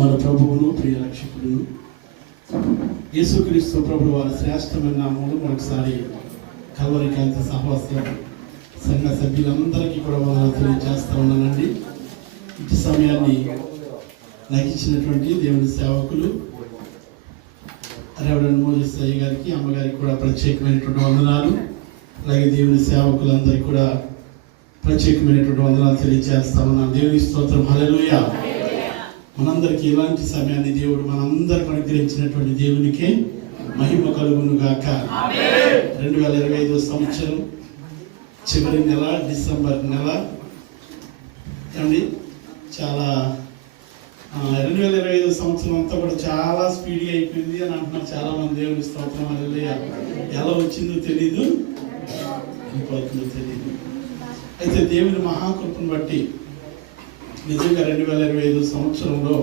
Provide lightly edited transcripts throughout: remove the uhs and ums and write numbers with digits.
మన ప్రభువును ప్రియ రక్షకుడును యేసుక్రీస్తు ప్రభు వారి శ్రేష్టమైన నామములో మరొకసారి కల్వరి కాంతి సహవాసం సంఘ సభ్యులందరికీ కూడా వందనాలు తెలియజేస్తా ఉన్నానండి. ఇటు సమయాన్ని నాకు ఇచ్చినటువంటి దేవుని సేవకులు రెవరెండ్ మోజెస్ అయ్య గారికి, అమ్మగారికి కూడా ప్రత్యేకమైనటువంటి వందనాలు. అలాగే దేవుని సేవకులందరికీ కూడా ప్రత్యేకమైనటువంటి వందనాలు తెలియజేస్తా ఉన్నాను. దేవుని స్తోత్రం, హల్లెలూయా. మనందరికీ ఇలాంటి సమయాన్ని దేవుడు మనందరికి అనుగ్రహించినటువంటి దేవునికే మహిమ కలుగును గాక. 2025 సంవత్సరం చివరి నెల, డిసెంబర్ నెల అండి. చాలా 2025 సంవత్సరం అంతా కూడా చాలా స్పీడ్గా అయిపోయింది అని అంటున్నారు చాలా మంది. దేవుని స్తోత్రం, హల్లెలూయా. ఎలా వచ్చిందో తెలీదు, అయిపోతుందో తెలీదు. అయితే దేవుని మహాకృపను బట్టి నిజంగా 2025 సంవత్సరంలో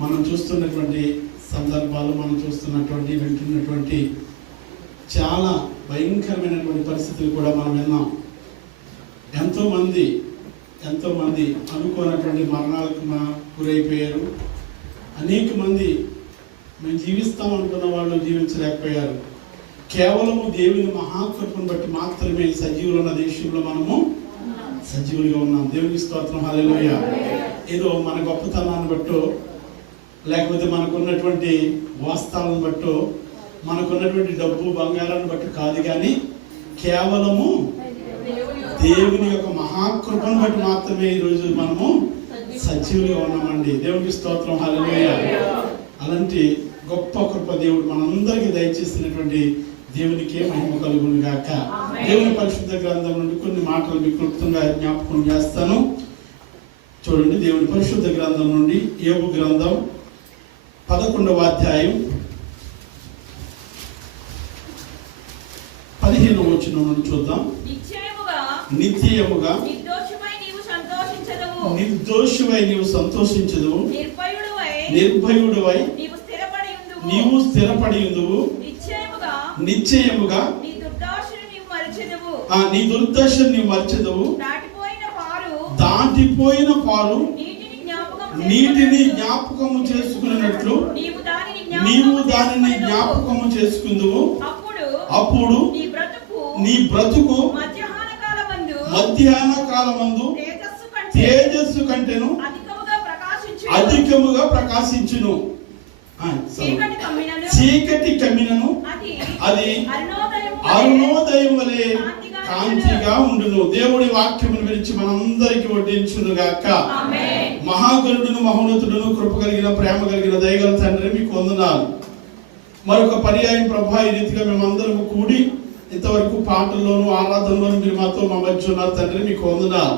మనం చూస్తున్నటువంటి సందర్భాలు, మనం చూస్తున్నటువంటి వింటున్నటువంటి చాలా భయంకరమైనటువంటి పరిస్థితులు కూడా మనం విన్నాం. ఎంతోమంది అనుకోనటువంటి మరణాలకు గురైపోయారు. అనేక మంది మేము జీవిస్తాం అనుకున్న వాళ్ళు జీవించలేకపోయారు. కేవలము దేవుని మహాకృపను బట్టి మాత్రమే సజీవులు ఉన్న దేశంలో మనము సజీవులుగా ఉన్నాం. దేవునికి స్తోత్రం, హల్లెలూయా. ఏదో మన గొప్పతనాన్ని బట్టో, లేకపోతే మనకున్నటువంటి వాస్తవాలను బట్టో, మనకున్నటువంటి డబ్బు బంగారాన్ని బట్టి కాదు, కానీ కేవలము దేవుని యొక్క మహాకృపను బట్టి మాత్రమే ఈరోజు మనము సజీవులుగా ఉన్నామండి. దేవునికి స్తోత్రం, హల్లెలూయా. అలాంటి గొప్ప కృప దేవుడు మనందరికీ దయచేసినటువంటి దేవునికే మహిమ కలుగును గాక. దేవుని పరిశుద్ధ గ్రంథం నుండి కొన్ని మాటలు మీకు క్లుప్తంగా జ్ఞాపకం చేస్తాను. చూడండి, దేవుని పరిశుద్ధ గ్రంథం నుండి యోబు గ్రంథం 11వ అధ్యాయం 15వ వచనం నుండి చూద్దాం. నిత్యముగా నిర్దోషివై నీవు సంతోషించదువు, నిర్భయుడివై నీవు స్థిరపడి ఉందువు. నిశ్చయముగా నీ దుర్దర్శను నీవు మరచెదవు. దాటిపోయిన పారు నీటిని జ్ఞాపకము చేసుకున్నట్లు నీవు దానిని జ్ఞాపకము చేసుకుందువు. అప్పుడు నీ బ్రతుకు మధ్యాహ్న కాలమందు తేజస్సు కంటేను అధికముగా ప్రకాశించును. చీకటి కమ్మినను అది అరుణోదయం వలె కాంతిగా ఉండును. దేవుడి వాక్యమును విరిచి మనందరికి వడ్డించును గాక. మహాగణుడును మహోన్నతుడును కృప కలిగిన ప్రేమ కలిగిన దయగల తండ్రి మీకు వందనాలు. మరొక పర్యాయం ప్రభా, ఈ రీతిగా మేమందరము కూడి ఇంతవరకు పాటల్లోను ఆరాధనలోను మీరు మాతో మా మధ్య ఉన్నారు తండ్రి, మీకు వందనాలు.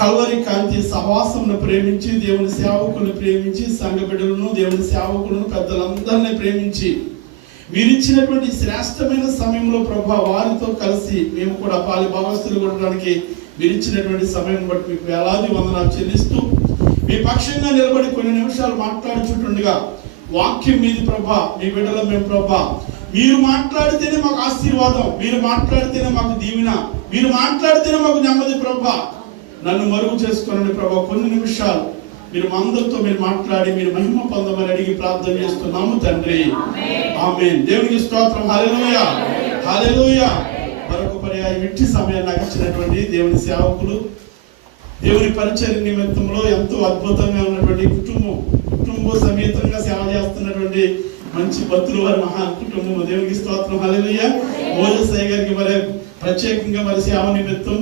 కల్వరి కాంతి సహవాసమును ప్రేమించి, దేవుని సేవకులను ప్రేమించి, సంఘ బిడ్డలను, దేవుని సేవకులను, పెద్దలందరినీ ప్రేమించి మీరిచ్చినటువంటి శ్రేష్టమైన సమయంలో ప్రభా వారితో కలిసి మేము కూడా పాలి భాగస్తులు ఉండడానికి మీరిచ్చినటువంటి సమయం బట్టి మీకు వేలాది వందనాలు చెల్లిస్తూ, మీ పక్షంగా నిలబడి కొన్ని నిమిషాలు మాట్లాడుచుంటుండగా వాక్యం మీది ప్రభా, మీ బిడ్డల మేము ప్రభా, మీరు మాట్లాడితేనే మాకు ఆశీర్వాదం, మీరు మాట్లాడితేనే మాకు దీవెన, మీరు మాట్లాడితేనే మాకు నెమ్మది ప్రభా. నన్ను మరుగు చేసుకోనండి ప్రభా. కొన్ని నిమిషాలు మీరు అందరితో మీరు మాట్లాడి మీరు మహిమ పొందమని అడిగి ప్రార్థన చేస్తున్నాము తండ్రి, ఆమేన్. దేవునికి స్తోత్రం, హల్లెలూయా, హల్లెలూయా. మరొక పర్యాయం ఇట్టి సమయాన్ని నాకు ఇచ్చినటువంటి దేవుని సేవకులు, దేవుని పరిచర్య నిమిత్తంలో ఎంతో అద్భుతంగా ఉన్నటువంటి కుటుంబ సమేతంగా సేవ చేస్తున్నటువంటి మంచి భక్తులు వారి మహా కుటుంబం. దేవునికి స్తోత్రం, హల్లెలూయా. మోజెస్ అయ్య గారికి మరి ప్రత్యేకంగా మరి సేవ నిమిత్తం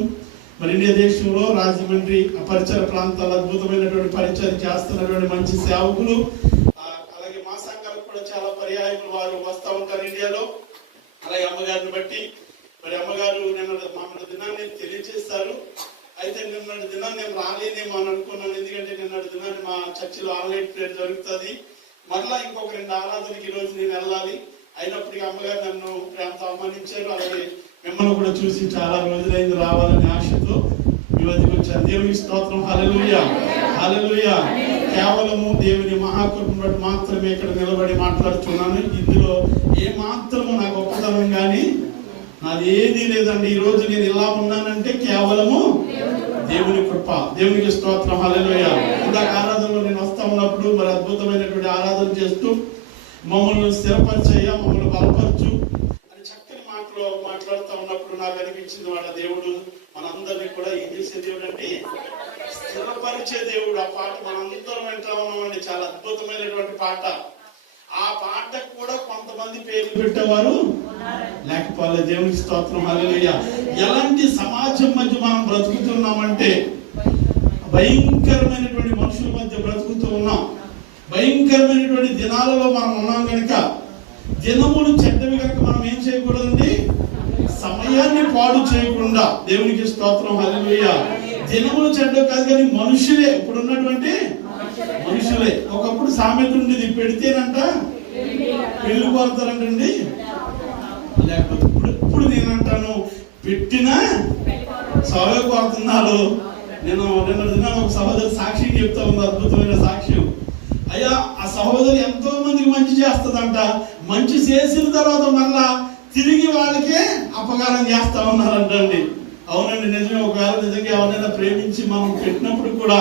మరి ఇండియా దేశంలో రాజమండ్రి పరిసర ప్రాంతాల్లో అద్భుతమైనటువంటి పరిచయం చేస్తున్నటువంటి మంచి సేవకులు. అలాగే మా సంఘాలకు కూడా చాలా పర్యాయములు వారు వస్తూ ఉంటారు ఇండియాలో. అలాగే అమ్మగారిని బట్టి మరి అమ్మగారు నిన్నటి దినాన్ని తెలియజేస్తారు. అయితే నిన్నటి దినాన్ని నేను రాలేనేమో అని అనుకున్నాను, ఎందుకంటే నిన్నటి దినాన్ని మా చర్చిలో ఆన్లైన్ ప్రేయర్ జరుగుతుంది. మరలా ఇంకొక 2 ఆరాధనకి ఈ రోజు నేను వెళ్ళాలి. అయినప్పటికీ అమ్మగారు నన్ను ప్రేమతో ఆహ్వానించారు. అలాగే మిమ్మల్ని కూడా చూసి చాలా రోజులైంది రావాలనే ఆశతో మీ వద్దకు వచ్చాను. దేవునికి స్తోత్రం, హల్లెలూయా, హల్లెలూయా. కేవలము దేవుని మహాకృపను బట్టి మాత్రమే ఇక్కడ నిలబడి మాట్లాడుతున్నాను. ఇందులో ఏ మాత్రము నా గొప్పతనం కానీ నాది ఏది లేదండి. ఈ రోజు నేను ఇలా ఉన్నానంటే కేవలము దేవుని కృప. దేవునికి స్తోత్రం, హల్లెలూయా. ఇందాక ఆరాధనలో నేను వస్తా ఉన్నప్పుడు మరి అద్భుతమైనటువంటి ఆరాధన చేస్తూ మమ్మల్ని స్థిరపరిచేయ, మమ్మల్ని బలపరచు అని చక్కని మాటలో మాట్లాడుతూ ఉన్నప్పుడు నాకు అనిపించింది వాళ్ళ దేవుడు మనందరినీ కూడా ఏం చేసే దేవుడు అంటే స్థిరపరిచే దేవుడు. ఆ పాట మనందరం వింటా ఉన్నామండి, చాలా అద్భుతమైనటువంటి పాట. ఆ పాటకు కూడా కొంతమంది పేర్లు పెట్టేవారు లేకపోలేదు. దేవునికి స్తోత్రం, హల్లెలూయా. ఎలాంటి సమాజం మధ్య మనం బ్రతుకుతున్నామంటే భయంకరమైనటువంటి మనుషుల మధ్య బ్రతుకుతూ ఉన్నాం. భయంకరమైనటువంటి దినాలలో మనం ఉన్నాం కనుక దినములు చెడ్డవి కనుక మనం ఏం చేయకూడదండి, సమయాన్ని పాడు చేయకుండా. దేవునికి స్తోత్రం, హల్లెలూయా. దినములు చెడ్డవి కాదు కానీ మనుషులే, ఇప్పుడు ఉన్నటువంటి మనుషులే. ఒకప్పుడు సామెత ఉండేది, పెడితేనంట పెళ్లి కోరుతారంటండి, లేకపోతే ఇప్పుడు నేనంటాను పెట్టినా సవే కోరుతున్నారు. నిన్న దినాలు ఒక సహోదరి సాక్షి చెప్తా ఉంది, అద్భుతమైన సాక్ష్యం. అయ్యా ఆ సహోదరి ఎంతో మందికి మంచి చేస్తుందంట, మంచి చేసిన తర్వాత మళ్ళా తిరిగి వాళ్ళకే అపకారం చేస్తా ఉన్నారంటండి. అవునండి, నిజమే. ఒకవేళ నిజంగా ఎవరైనా ప్రేమించి మనం పెట్టినప్పుడు కూడా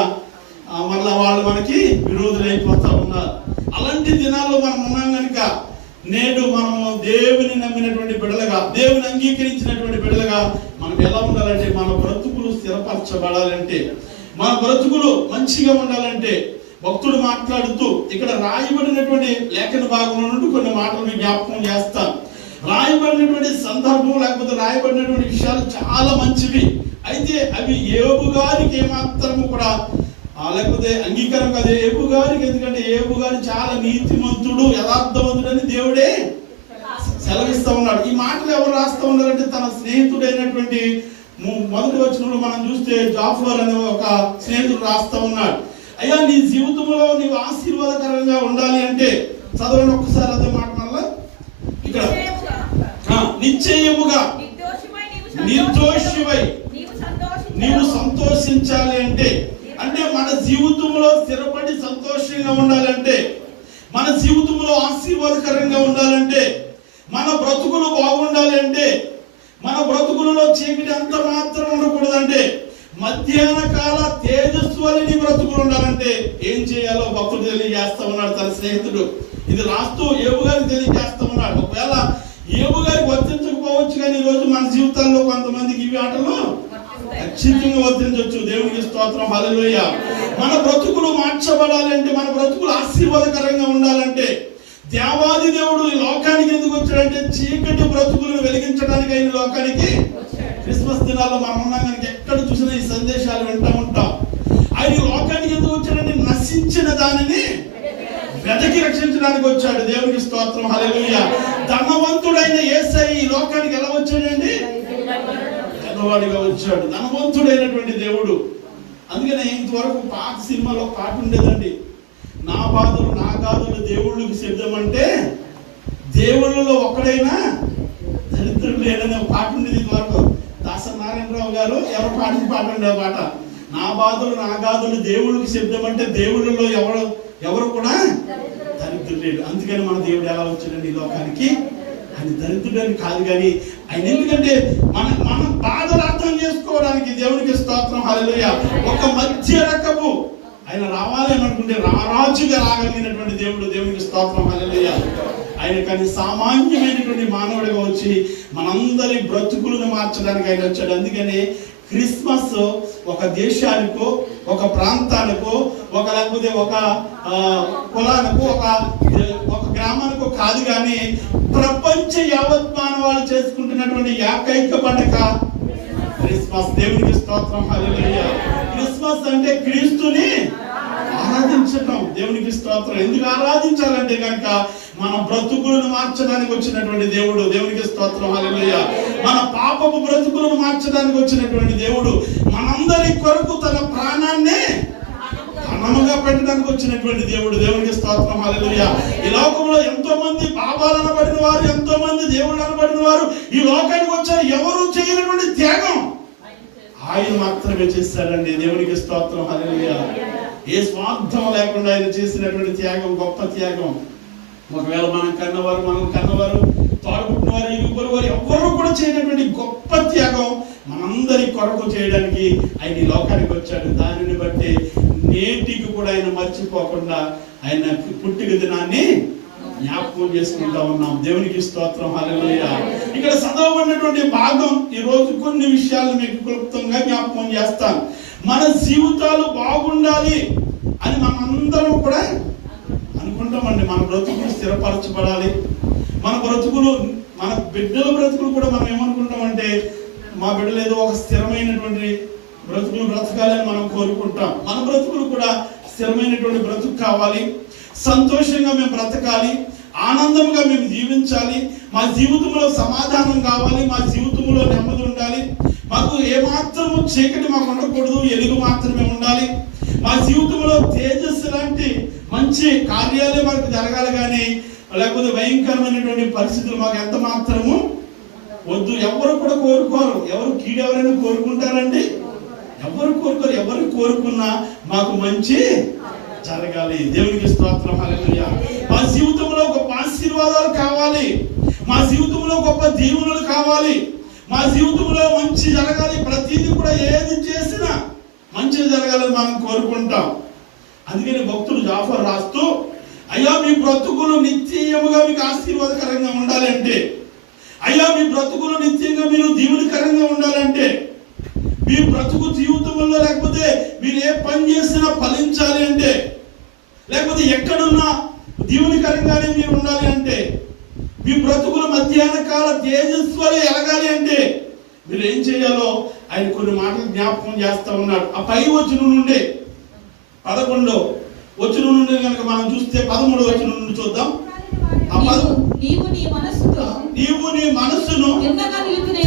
మళ్ళా వాళ్ళు మనకి విరోధులు అయిపోతా ఉన్నారు. అలాంటి దినాల్లో మనం ఉన్నాం కనుక నేడు మనము దేవుని నమ్మినటువంటి బిడ్డలుగా, దేవుని అంగీకరించినటువంటి బిడ్డలుగా మనం ఎలా ఉండాలంటే, మన బ్రతుకులు స్థిరపరచబడాలంటే, మన బ్రతుకులు మంచిగా ఉండాలంటే భక్తుడు మాట్లాడుతూ ఇక్కడ రాయబడినటువంటి లేఖన భాగంలో నుండి కొన్ని మాటలు మీకు జ్ఞాపకం చేస్తాను. రాయబడినటువంటి సందర్భం లేకపోతే రాయబడినటువంటి విషయాలు చాలా మంచివి. అయితే అవి యోబు గారికి ఏమాత్రము కూడా లేకపోతే అంగీకారం కాదు యోబు గారికి. ఎందుకంటే యోబు గారు చాలా నీతిమంతుడు, యథార్థవంతుడు అని దేవుడే సెలవిస్తా ఉన్నాడు. ఈ మాటలు ఎవరు రాస్తా ఉన్నారంటే తన స్నేహితుడైనటువంటి మొదటి వచనంలో మనం చూస్తే జాఫర్ అనే ఒక స్నేహితుడు రాస్తా ఉన్నాడు. అయ్యా నీ జీవితంలో నీవు ఆశీర్వాదకరంగా ఉండాలి అంటే చదవండి ఒక్కసారి అదే మాట. మళ్ళా ఇక్కడ నిశ్చయముగా నిర్దోషివై నీవు సంతోషించాలి అంటే, అంటే మన జీవితంలో స్థిరపడి సంతోషంగా ఉండాలంటే, మన జీవితంలో ఆశీర్వాదకరంగా ఉండాలంటే, మన బ్రతుకులు బాగుండాలి అంటే, మన బ్రతుకులలో చీకటి అంత మాత్రం ఉండకూడదంటే, మధ్యాహ్న కాల తేజస్సు వలె నీ బ్రతుకులు ఉండాలంటే ఏం చేయాలో భక్తుడు తెలియజేస్తా ఉన్నాడు తన స్నేహితుడు. ఇది రాస్తూ యోబు గారికి తెలియజేస్తా ఉన్నాడు. ఒకవేళ యోబు గారికి వర్తించకపోవచ్చు కానీ ఈ రోజు మన జీవితాల్లో కొంతమందికి ఇవి ఆటలు ఖచ్చితంగా వర్తించవచ్చు. దేవునికి స్తోత్రం, హల్లెలూయా. మన బ్రతుకులు మార్చబడాలి అంటే, మన బ్రతుకులు ఆశీర్వాదకరంగా ఉండాలంటే, దేవాది దేవుడు ఈ లోకానికి ఎందుకు వచ్చాడంటే చీకటి బ్రతుకులను వెలిగించడానికి ఆయన లోకానికి. క్రిస్మస్ దినాల్లో మనం ఉన్నాం కనుక ఎక్కడ చూసినా ఈ సందేశాలు వింటూ ఉంటాం. ఆయన లోకానికి ఎందుకు వచ్చాడంటే నశించిన దానిని వెతకి రక్షించడానికి వచ్చాడు. దేవునికి స్తోత్రం, హల్లెలూయా. ధనవంతుడైన యేసయ్య ఈ లోకానికి ఎలా వచ్చాడండి, ధనవాడిగా వచ్చాడు. ధనవంతుడైనటువంటి దేవుడు. అందుకనే ఇంతవరకు పాత సినిమాలో పాట ఉండేదండి, నా బాధలు నా గాథలు దేవుళ్ళకి సిద్ధం అంటే దేవుళ్ళలో ఒక్కడైనా దరిద్రుడు లేడనే పాట ఉండేది. ఇంతవరకు దాసరి నారాయణరావు గారు ఎవరు పాడిన పాట ఉండే పాట, నా బాధలు నా గాథలు దేవుళ్ళకి సిద్ధం అంటే దేవుళ్ళలో ఎవరు కూడా దరిద్రుడు లేడు. అందుకని మన దేవుడు ఎలా వచ్చాడండి ఈ లోకానికి, ఆయన దరిద్రుడని కాదు కానీ ఆయన ఎందుకంటే మన బాధలు అర్థం చేసుకోవడానికి. దేవునికి స్తోత్రం, హల్లెలూయా. ఒక మధ్య రకము ఆయన రావాలి అని అనుకుంటే రారాజుగా రాగలిగినటువంటి దేవుడు. దేవునికి స్తోత్రం, హల్లెలూయా. ఆయన కానీ సామాన్యమైనటువంటి మానవుడిగా వచ్చి మనందరి బ్రతుకులను మార్చడానికి ఆయన వచ్చాడు. అందుకని క్రిస్మస్ ఒక దేశానికో ఒక ప్రాంతానికో ఒక లేకపోతే ఒక కులానికో ఒక గ్రామానికో కాదు కానీ ప్రపంచ యావత్ మానవాళి చేసుకుంటున్నటువంటి ఏకైక పండుగ క్రిస్మస్. దేవునికి స్తోత్రం, హల్లెలూయా. క్రిస్మస్ అంటే క్రీస్తుని ఆరాధించటం. దేవునికి స్తోత్రం. ఎందుకు ఆరాధించాలంటే కనుక మన బ్రతుకులను మార్చడానికి వచ్చినటువంటి దేవుడు. దేవునికి స్తోత్రం, హల్లెలూయా. మన పాపపు బ్రతుకులను మార్చడానికి వచ్చినటువంటి దేవుడు. మనందరి కొరకు తన ప్రాణాన్ని ధనముగా పెట్టడానికి వచ్చినటువంటి దేవుడు. దేవునికి స్తోత్రం, హల్లెలూయా. ఈ లోకంలో ఎంతో మంది బాబాలు అనబడిన వారు, ఎంతో మంది దేవుళ్ళు అనబడిన వారు ఈ లోకానికి వచ్చారు. ఎవరు చేయనటువంటి త్యాగం ఆయన మాత్రమే చేశాడండి. దేవునికి స్తోత్రం, హల్లెలూయా. ఏ స్వార్థం లేకుండా ఆయన చేసినటువంటి త్యాగం గొప్ప త్యాగం. ఒకవేళ మనం కన్నవారు తోడబుట్టినవారు ఇరుగు వారు ఎవరు కూడా చేయనటువంటి గొప్ప త్యాగం మనందరి కొరకు చేయడానికి ఆయన ఈ లోకానికి వచ్చాడు. దానిని బట్టి నేటికి కూడా ఆయన మర్చిపోకుండా ఆయన పుట్టిన దినాన్ని జ్ఞాపకం చేసుకుంటా ఉన్నాం. దేవునికి స్తోత్రం, హల్లెలూయా. ఇక్కడ చదవబడినటువంటి భాగం ఈ రోజు కొన్ని విషయాలు మీకు క్లుప్తంగా జ్ఞాపకం చేస్తాను. మన జీవితాలు బాగుండాలి అని మనందరం కూడా అనుకుంటామండి. మన బ్రతుకులు స్థిరపరచబడాలి, మన బ్రతుకులు, మన బిడ్డల బ్రతుకులు కూడా మనం ఏమనుకుంటామంటే మా బిడ్డలు ఏదో ఒక స్థిరమైనటువంటి బ్రతుకులు బ్రతకాలని మనం కోరుకుంటాం. మన బ్రతుకులు కూడా స్థిరమైనటువంటి బ్రతుకు కావాలి, సంతోషంగా మేము బ్రతకాలి, ఆనందంగా మేము జీవించాలి, మా జీవితంలో సమాధానం కావాలి, మా జీవితంలో నెమ్మది ఉండాలి, మాకు ఏమాత్రము చీకటి మాకు ఉండకూడదు, ఎలుగు మాత్రమే ఉండాలి, మా జీవితంలో తేజస్సు లాంటి మంచి కార్యాలే మనకు జరగాలి, కానీ లేకపోతే భయంకరమైనటువంటి పరిస్థితులు మాకు ఎంత మాత్రము వద్దు. ఎవరు కూడా కోరుకోరు. ఎవరు కీడెవరైనా కోరుకుంటారండి? ఎవరు కోరుకోరు. ఎవరు కోరుకున్నా మాకు మంచి జరగాలి. దేవునికి స్తోత్రం, హల్లెలూయా. మా జీవితంలో గొప్ప ఆశీర్వాదాలు కావాలి, మా జీవితంలో గొప్ప దీవెనలు కావాలి, మా జీవితంలో మంచి జరగాలి. ప్రతిదీ కూడా ఏది చేసినా మంచి జరగాలని మనం కోరుకుంటాం. అందుకని భక్తుడు జాఫర్ రాస్తూ, అయ్యా మీ బ్రతుకులు నిత్యముగా మీకు ఆశీర్వాదకరంగా ఉండాలంటే, అయ్యా మీ బ్రతుకులు నిత్యంగా మీరు దీవెనకరంగా ఉండాలంటే, మీ బ్రతుకు జీవితంలో లేకపోతే మీరు ఏ పని చేసినా ఫలించాలి అంటే, లేకపోతే ఎక్కడున్నా దీవెనకరంగానే మీరు ఉండాలి అంటే, మీ బ్రతుకులు మధ్యాహ్న కాల తేజస్వలే ఎలగాలి అంటే మీరు ఏం చేయాలో ఆయన కొన్ని మాటలు జ్ఞాపకం చేస్తా ఉన్నాడు. ఆ పై వచనం నుండి 11వ వచనం నుండి కనుక మనం చూస్తే 13వ వచనం నుండి చూద్దాం. నీవు నీ మనస్సును చిన్నగా నిలిపిన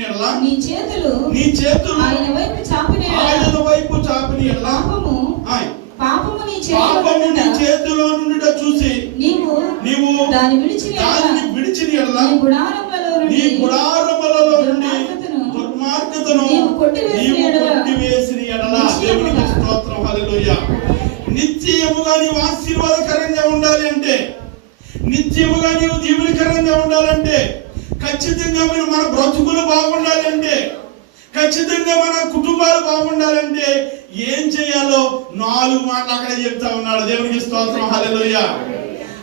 యెడల నీ చేతులు ఆయన వైపు చాపిన యెడల పాపము నీ చేతిలో నుండి చూసి నీవు దాన్ని విడిచిన యెడల నీ గుడారములలో నుండి దుర్మార్గతను నీవు కొట్టివేసిన యెడల. దేవునికి స్తోత్రం, హల్లెలూయా. నిత్యముగా నీవు ఆశీర్వాదకరంగా ఉండాలి అంటే, నిత్యముగా నీవు దీవెనకరంగా ఉండాలంటే, ఖచ్చితంగా మీరు మన బ్రతుకులు బాగుండాలంటే, ఖచ్చితంగా మన కుటుంబాలు బాగుండాలంటే ఏం చేయాలో 4 మాటలు అక్కడ చెప్తా ఉన్నాడు. దేవునికి స్తోత్రం, హల్లెలూయా.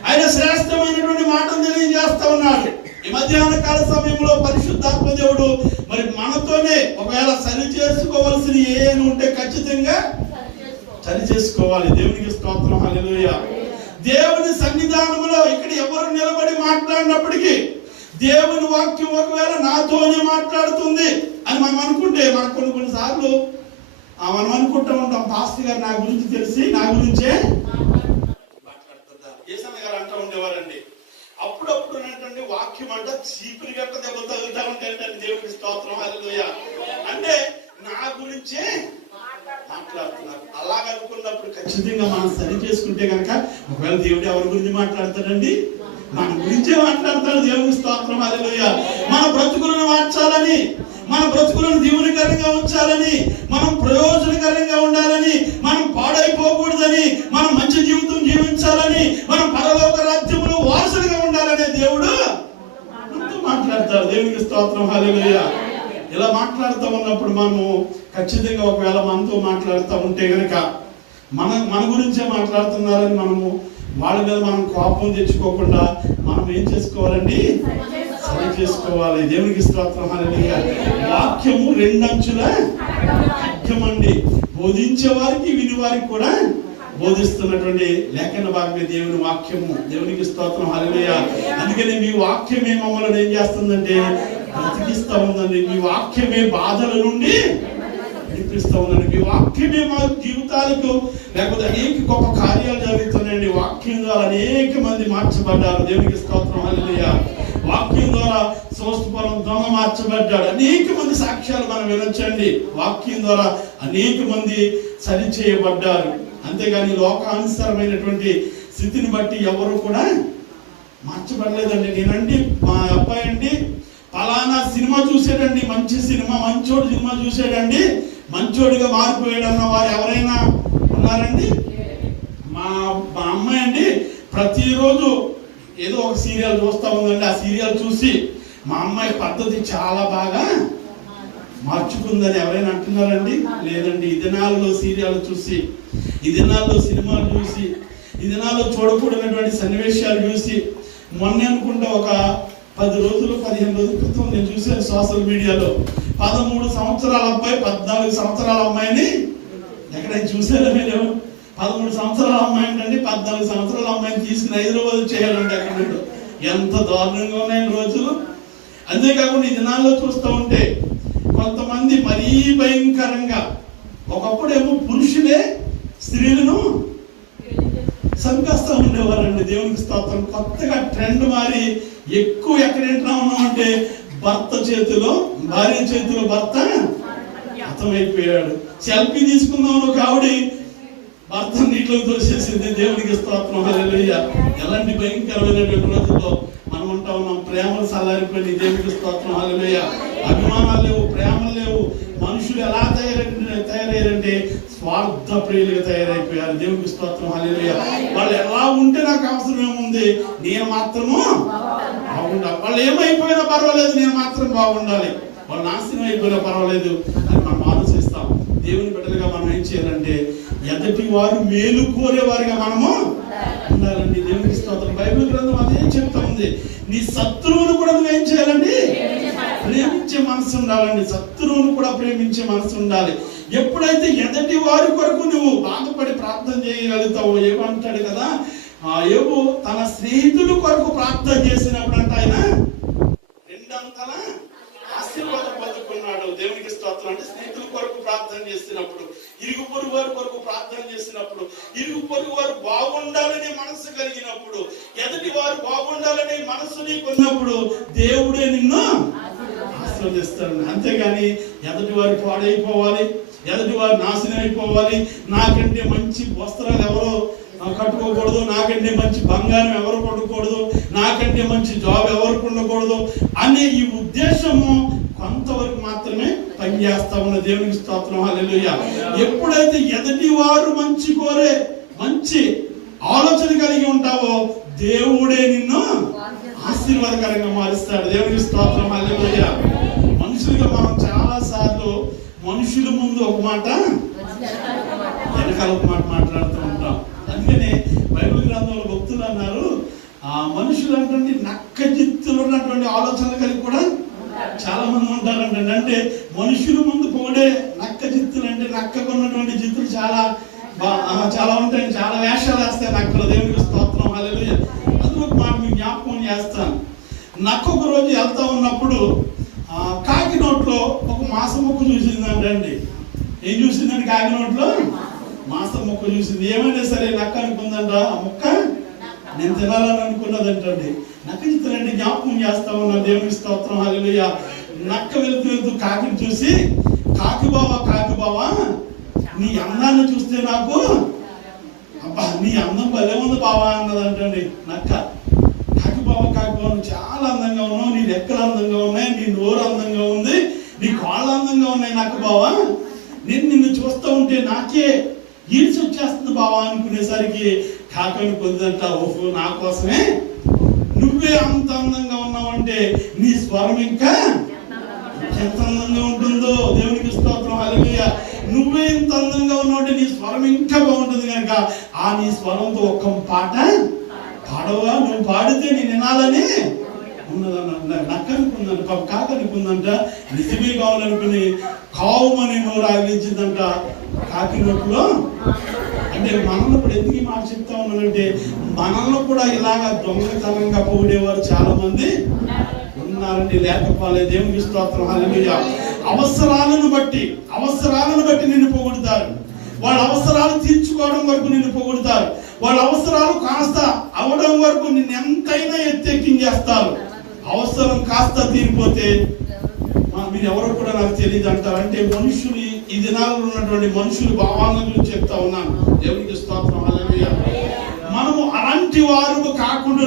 ఆయన శ్రేష్టమైనటువంటి మాటలు తెలియజేస్తా ఉన్నాడు. ఈ మధ్యాహ్న కాల సమయంలో పరిశుద్ధాత్మ దేవుడు మరి మనతోనే ఒకవేళ సరి చేసుకోవాల్సిన ఏమి ఉంటే ఖచ్చితంగా సరి చేసుకోవాలి. దేవునికి స్తోత్రం, హల్లెలూయా. దేవుని సన్నిధానంలో ఇక్కడ ఎవరు నిలబడి మాట్లాడినప్పటికీ దేవుని వాక్యం ఒకవేళ నాతోనే మాట్లాడుతుంది అని మనం అనుకుంటే, మనకు కొన్నిసార్లు మనం అనుకుంటూ ఉంటాం, పాస్టర్ గారు నా గురించి తెలిసి నా గురించే మాట్లాడుతుంటారు. ఏసన్న గారు అంటూ ఉండేవారండి, అప్పుడప్పుడు ఉన్నటువంటి వాక్యం అంట చీపురి గట్ట దెబ్బ తగులుతా ఉంటాయంటే దేవునికి స్తోత్రం, హల్లెలూయా. అంటే నా గురించే మాట్లాడుతున్నారు. అలాగనుకున్నప్పుడు ఖచ్చితంగా మనం సరి చేసుకుంటే కనుక ఒకవేళ దేవుడు ఎవరి గురించి మాట్లాడతాడండి? మన గురించే మాట్లాడతాడు. దేవునికి స్తోత్రం, హల్లెలూయా. మన బ్రతుకులను మార్చాలని, మన బ్రతుకులను దీవెనకరంగా ఉంచాలని, మనం ప్రయోజనకరంగా ఉండాలని, మనం పాడైపోకూడదని, మనం మంచి జీవితం జీవించాలని, మనం పరలోక రాజ్యంలో వారసులుగా ఉండాలనే దేవుడు మనతో మాట్లాడతాడు. దేవునికి స్తోత్రం, హల్లెలూయా. ఇలా మాట్లాడుతూ ఉన్నప్పుడు మనము ఖచ్చితంగా ఒకవేళ మనతో మాట్లాడుతూ ఉంటే కనుక మన గురించే మాట్లాడుతున్నారని మనము వాళ్ళ మీద మనం కోపం తెచ్చుకోకుండా మనం ఏం చేసుకోవాలండి? సరి చేసుకోవాలి. దేవునికి స్తోత్రం, హల్లెలూయా. వాక్యము 2 అంచుల ఖడ్గమండి. బోధించే వారికి విని వారికి కూడా బోధిస్తున్నటువంటి లేఖన భాగమే దేవుని వాక్యము. దేవునికి స్తోత్రం, హల్లెలూయా. అందుకని మీ వాక్యమే మమ్మల్ని ఏం చేస్తుందంటే బ్రతికిస్తా ఉందండి. మీ వాక్యమే బాధల నుండి విడిపిస్తా ఉందండి. మీ వాక్యమే మా జీవితాలకు లేకపోతే అనేక గొప్ప కార్యాలు జరుగుతున్నాయండి. వాక్యం ద్వారా అనేక మంది మార్చబడ్డారు. దేవునికి స్తోత్రం, హల్లెలూయా. వాక్యం ద్వారా సోస్తపురం దొంగ మార్చబడ్డాడు. అనేక మంది సాక్ష్యాలు మనం వినొచ్చండి. వాక్యం ద్వారా అనేక మంది సరి చేయబడ్డారు. అంతేగాని లోకానుసారమైనటువంటి స్థితిని బట్టి ఎవరు కూడా మార్చబడలేదండి. నేనండి మా అబ్బాయి అండి పలానా సినిమా చూసాడండి, మంచి సినిమా, మంచోడు సినిమా చూసాడండి, మంచోడిగా మారిపోయాడన్న వారు ఎవరైనా ఉన్నారండి? మా అమ్మాయి అండి ప్రతిరోజు ఏదో ఒక సీరియల్ చూస్తూ ఉందండి. ఆ సీరియల్ చూసి మా అమ్మాయి పద్ధతి చాలా బాగా మార్చుకుందని ఎవరైనా అంటున్నారండి? లేదండి. ఈ దినాల్లో సీరియల్ చూసి, ఈ దినాల్లో సినిమాలు చూసి, ఈ దినాల్లో చూడకూడనటువంటి సన్నివేశాలు చూసి, మొన్న అనుకుంటా ఒక 10 రోజులు 15 రోజుల క్రితం నేను చూశాను సోషల్ మీడియాలో 13 సంవత్సరాల అబ్బాయి 14 సంవత్సరాల అమ్మాయిని ఎక్కడైనా చూసారా మీరు? 13 సంవత్సరాల అమ్మాయి అంటే 14 సంవత్సరాల అమ్మాయిని తీసుకుని హైదరాబాద్ చేయాలంటే అక్కడ ఎంత దారుణంగా ఉన్నాయి రోజులు. అంతేకాకుండా ఈ దినాల్లో చూస్తూ ఉంటే కొంతమంది మరీ భయంకరంగా, ఒకప్పుడేమో పురుషులే స్త్రీలను చంపేస్తూ ఉండేవారండి. దేవునికి స్తోత్రం. కొత్తగా ట్రెండ్ మారి ఎక్కువ ఎక్కడేంటా ఉన్నామంటే భర్త చేతిలో, భార్య చేతిలో భర్త హతమైపోయాడు. సెల్ఫీ తీసుకుందాం ఒక ఆవిడ భర్త నీటిలో తోసేసింది. దేవునికి స్తోత్రం. హల్లెలూయా. ఎలాంటి భయంకరమైనటువంటి రోజుల్లో మనం ఉంటా ఉన్నాం. ప్రేమలు చల్లారిపోయి. దేవునికి స్తోత్రం. హల్లెలూయా. అభిమానాలు లేవు, ప్రేమలు లేవు. మనుషులు ఎలా తయారయ్యారంటే స్వార్థ ప్రియులుగా తయారైపోయారు. దేవునికి స్తోత్రం. హల్లెలూయా. వాళ్ళు ఎలా ఉంటే నాకు అవసరం ఏముంది, నేను మాత్రము బాగుండాలి. వాళ్ళు ఏమైపోయినా పర్వాలేదు, నేను మాత్రం బాగుండాలి. వాళ్ళు నాశనం అయిపోయినా పర్వాలేదు అని మనం ఆలోచిస్తాం. దేవుని బిడ్డలుగా మనం ఏం చేయాలంటే ఎదటి వారు మేలు కోరేవారిగా మనము ఉండాలండి. దేవునికి స్తోత్రం. బైబిల్ గ్రంథం అదే చెప్తా ఉంది. నీ శత్రువును కూడా నువ్వేం చేయాలండి? ప్రేమించే మనసు ఉండాలండి. శత్రువును కూడా ప్రేమించే మనసు ఉండాలి. ఎప్పుడైతే ఎదటి వారి కొరకు నువ్వు బాధపడి ప్రార్థన చేయగలుగుతావు, ఏమంటాడు కదా, యోబు తన స్నేహితుల కొరకు ప్రార్థన చేసినప్పుడు అంటే ఆయన 2 అంతల ఆశీర్వాదం పొందుకున్నాడు. దేవునికి స్తోత్రం. అంటే స్నేహితుల కొరకు ప్రార్థన చేసినప్పుడు, ఇరుగు పొరుగు వారి కొరకు ప్రార్థన చేసినప్పుడు, ఇరుగు పొరుగు వారు బాగుండాలనే మనసు కలిగినప్పుడు, ఎదటి వారు బాగుండాలనే మనసు నీకు ఉన్నప్పుడు దేవుడే నిన్ను ఆశీర్వదిస్తాడు. అంతేగాని ఎదటి వారు పాడైపోవాలి, ఎదటి వారు నాశనం అయిపోవాలి, నాకంటే మంచి వస్త్రాలు ఎవరో కట్టుకోకూడదు, నాకంటే మంచి బంగారం ఎవరు పట్టుకోకూడదు, నాకంటే మంచి జాబ్ ఎవరికి ఉండకూడదు అనే ఈ ఉద్దేశము కొంతవరకు మాత్రమే పనిచేస్తా ఉన్న. దేవునికి స్తోత్రం. హల్లెలూయా. ఎప్పుడైతే ఎదటి వారు మంచి కోరే మంచి ఆలోచన కలిగి ఉంటావో దేవుడే నిన్ను ఆశీర్వాదకరంగా మారుస్తాడు. దేవునికి స్తోత్రం. హల్లెలూయా. మనుషులుగా మనం చాలా సార్లు మనుషుల ముందు ఒక మాట, వెనకాల ఒక మాట మాట్లాడుతూ ఉంటాం. అందుకనే బైబిల్ గ్రంథంలో భక్తులు అన్నారు, మనుషులు అంటే నక్క జిత్తులు ఉన్నటువంటి ఆలోచనలు కలిగి కూడా చాలా మంది ఉంటారంటే. అంటే మనుషుల ముందు పొగిడే నక్క జిత్తులు అంటే నక్కకు ఉన్నటువంటి జిత్తులు చాలా ఉంటాయి, చాలా వేషాలు వేస్తాయి నక్కలు. దేవునికి స్తోత్రం. హల్లెలూయా. అందుకు ఒక మాట మీకు జ్ఞాపకం చేస్తాను. నక్క ఒక రోజు వెళ్తా ఉన్నప్పుడు కాకి నోట్లో ఒక మాసం మొక్క చూసిందండి. ఏం చూసిందండి? కాకి నోట్లో మాసం మొక్క చూసింది. ఏమైనా సరే నక్క అనుకుందంట, ఆ మొక్క నేను తినాలని అనుకున్నదంటండి. నక్క చిత్రండి జ్ఞాపకం చేస్తా ఉన్నా. దేవుని స్తోత్రం. హల్లెలూయా. నక్క వెళ్తూ కాకిని చూసి, కాకి బావా నీ అందాన్ని చూస్తే నాకు, అబ్బా నీ అందం భలే ఉంది బావా అన్నదంటండి నక్క. కాకి బావా నువ్వు చాలా అందంగా ఉన్నావు, నీ రెక్కలు అందంగా ఉన్నాయి, నీ నోరు అందంగా ఉంది, నీ కాళ్ళు అందంగా ఉన్నాయి నక్క బావా. నేను నిన్ను చూస్తూ ఉంటే నాకే ఈడ్చి వచ్చేస్తుంది బావా అనుకునేసరికి కాకి అనుకుందంట, ఓహో నా కోసమే నువ్వే అంత అందంగా ఉన్నావంటే నీ స్వరం ఇంకా ఎంత అందంగా ఉంటుందో. దేవునికి స్తోత్రం. హల్లెలూయా. నువ్వే ఇంత అందంగా ఉన్నావంటే నీ స్వరం ఇంకా బాగుంటుంది కనుక ఆ నీ స్వరంతో ఒక్క పాట పాడవా, నువ్వు పాడితే నేను వినాలని ఉన్నదన్న. నక్క అనుకుందంట, పాప కాక అనుకుందంట, నిజమే కావాలనుకుని కావుమని నోరు ఆగించిందంట కాకి నోట్లో. అంటే మనల్ని కూడా ఎందుకు ఈ మాట చెప్తా ఉన్నానంటే, మనల్ని కూడా ఇలాగా దొంగతనంగా పొగిడేవారు చాలా మంది ఉన్నారండి. లేకపోలే. దేవునికి స్తోత్రం. హల్లెలూయా. అవసరాలను బట్టి నిన్ను పొగుడుతారు. వాళ్ళ అవసరాలు తీర్చుకోవడం వరకు నిన్ను పొగుడుతారు. వాళ్ళ అవసరాలు కాస్త అవడం వరకు నిన్ను ఎంతైనా ఎత్తెక్కించేస్తారు. అవసరం కాస్త తీరిపోతే మీరు ఎవరో కూడా నాకు తెలియదు అంటారు. అంటే మనుషులు ఈ దినాల్లో ఉన్నటువంటి మనుషులు భావాలను గురించి చెప్తా ఉన్నాను. దేవునికి స్తోత్రం. హల్లెలూయా. మనము అలాంటి వారు కాకుండా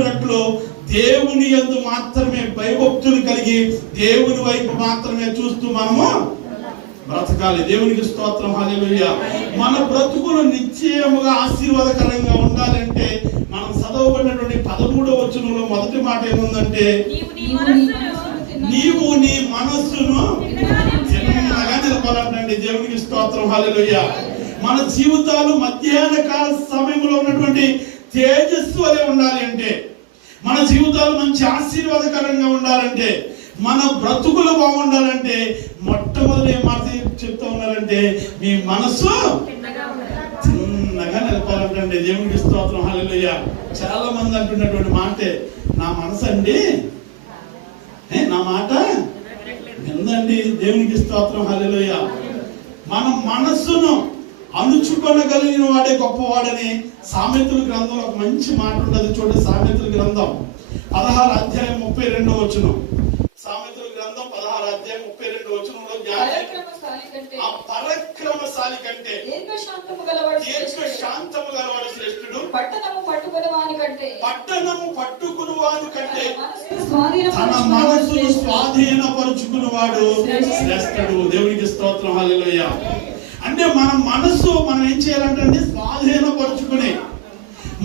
దేవుని యందు మాత్రమే భయభక్తులు కలిగి దేవుని వైపు మాత్రమే చూస్తూ మనము బ్రతకాలి. దేవునికి స్తోత్రం. హల్లెలూయా. మన బ్రతుకులు నిశ్చయముగా ఆశీర్వాదకరంగా ఉండాలంటే మనం చదవబడినటువంటి 13వ వచనంలో మొదటి మాట ఏముందంటే, నీవు నీ మనస్సును చిన్న అంటారండి. దేవునికి స్తోత్రం, హల్లెలూయా. మన జీవితాలు మధ్యాహ్న కాల సమయంలో ఉన్నటువంటి తేజస్సు వలె ఉండాలి అంటే, మన జీవితాలు మంచి ఆశీర్వాదకరంగా ఉండాలంటే, మన బ్రతుకులు బాగుండాలంటే మొట్టమొదటి ఏం మాట చెప్తా ఉన్నారంటే మీ మనసు చిన్నగా నిలపాలంటే. దేవునికి స్తోత్రం, హల్లెలూయా. చాలా మంది అంటున్నటువంటి మాటే నా మనసు అండి, నా మాట విందండి. దేవునికి స్తోత్రం, హల్లెలూయా. మన మనస్సును అణుచుకొనగలిగిన వాడే గొప్పవాడని సామెతల గ్రంథంలో ఒక మంచి మాట ఉంటుంది. చూడండి, సామెతల గ్రంథం 16 అధ్యాయం 32 వచనం. సామెతల గ్రంథం 16 అధ్యాయం 32 వచనంలో ఆ పరాక్రమశాలి కంటే దీర్ఘశాంతము గలవాడు శ్రేష్ఠుడు, పట్టణము పట్టుకునివాడు కంటే తన మనసును స్వాధీనపరుచుకునివాడు శ్రేష్ఠుడు. దేవునికి స్తోత్రం, హల్లెలూయా. అంటే మన మనసు మనం ఏం చేయాలంటే స్వాధీనపరుచుకుని,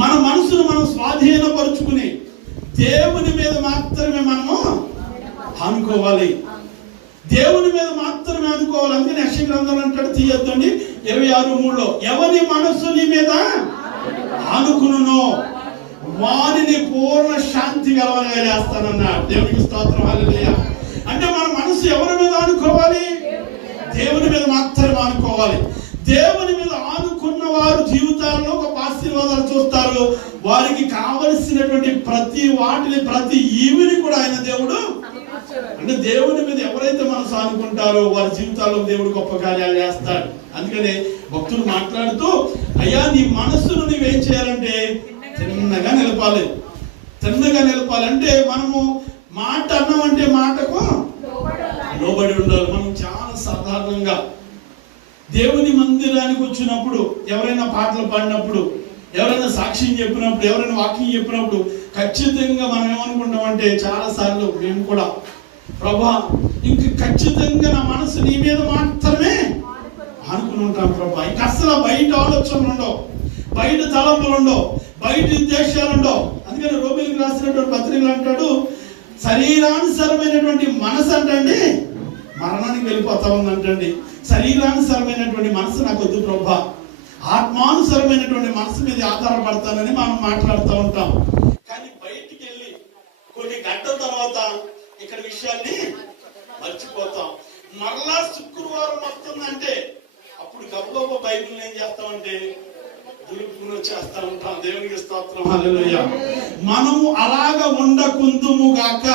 మన మనసును మనం స్వాధీనపరుచుకుని దేవుని మీద మాత్రమే మనము అనుకోవాలి. దేవుని మీద మాత్రమే అనుకోవాలి. అందుకని యెషయా గ్రంథంలో అంటాడు, తీయొద్దండి 26:3 ఎవరి మనస్సు నీ మీద అనుకునునో వారిని పూర్ణ శాంతి గలవారిగా చేస్తానన్నాడు. దేవునికి స్తోత్రం, హల్లెలూయా. అంటే మన మనసు ఎవరి మీద అనుకోవాలి? దేవుని మీద మాత్రమే అనుకోవాలి. దేవుని మీద ఆనుకున్న వారు జీవితాల్లో ఒక ఆశీర్వాదాలు చూస్తారు. వారికి కావలసినటువంటి ప్రతి వాటిని, ప్రతి ఈవిని కూడా ఆయన దేవుడు, అంటే దేవుని మీద ఎవరైతే మనసు అనుకుంటారో వారి జీవితాల్లో దేవుడు గొప్ప కార్యాలు చేస్తాడు. అందుకనే భక్తులు మాట్లాడుతూ, అయ్యా నీ మనస్సును నువ్వేం చేయాలంటే తిన్నగా నిలపాలి. తిన్నగా నిలపాలంటే మనము మాట అన్నామంటే మాటకు లోబడి ఉండాలి. మనం చాలా సాధారణంగా దేవుని మందిరానికి వచ్చినప్పుడు, ఎవరైనా పాటలు పాడినప్పుడు, ఎవరైనా సాక్ష్యం చెప్పినప్పుడు, ఎవరైనా వాక్యం చెప్పినప్పుడు ఖచ్చితంగా మనం ఏమనుకుంటామంటే చాలా సార్లు మేము కూడా, ప్రభా ఇంక ఖచ్చితంగా నా మనసు నీ మీద మాత్రమే అనుకుని ఉంటాం ప్రభా. ఇంక అసలు బయట ఆలోచనలు ఉండవు, బయట తలంపులు ఉండవు, బయట ఉద్దేశాలు ఉండవు. అందుకని రోమిలకు రాసినటువంటి పత్రికలు అంటాడు, శరీరానుసారమైనటువంటి మనసు అంటండి మరణానికి వెళ్ళిపోతా ఉందంటండి. శరీరానుసారమైనటువంటి మనసు నాకు వద్దు ప్రభా, ఆత్మానుసారమైనటువంటి మనసు మీద ఆధారపడతానని మనం మాట్లాడుతూ ఉంటాం. కానీ బయటికి వెళ్ళి కొన్ని గంటల తర్వాత ఇక్కడ విషయాన్ని మర్చిపోతాం. మరలా శుక్రవారం వస్తుందంటే అప్పుడు గబగబా బైబిల్ ఏం చేస్తామంటే దులుపుకుని వచ్చేస్తా ఉంటాం. దేవునికి స్తోత్రం, హల్లెలూయా. మనము అలాగా ఉండకుందుము గాక.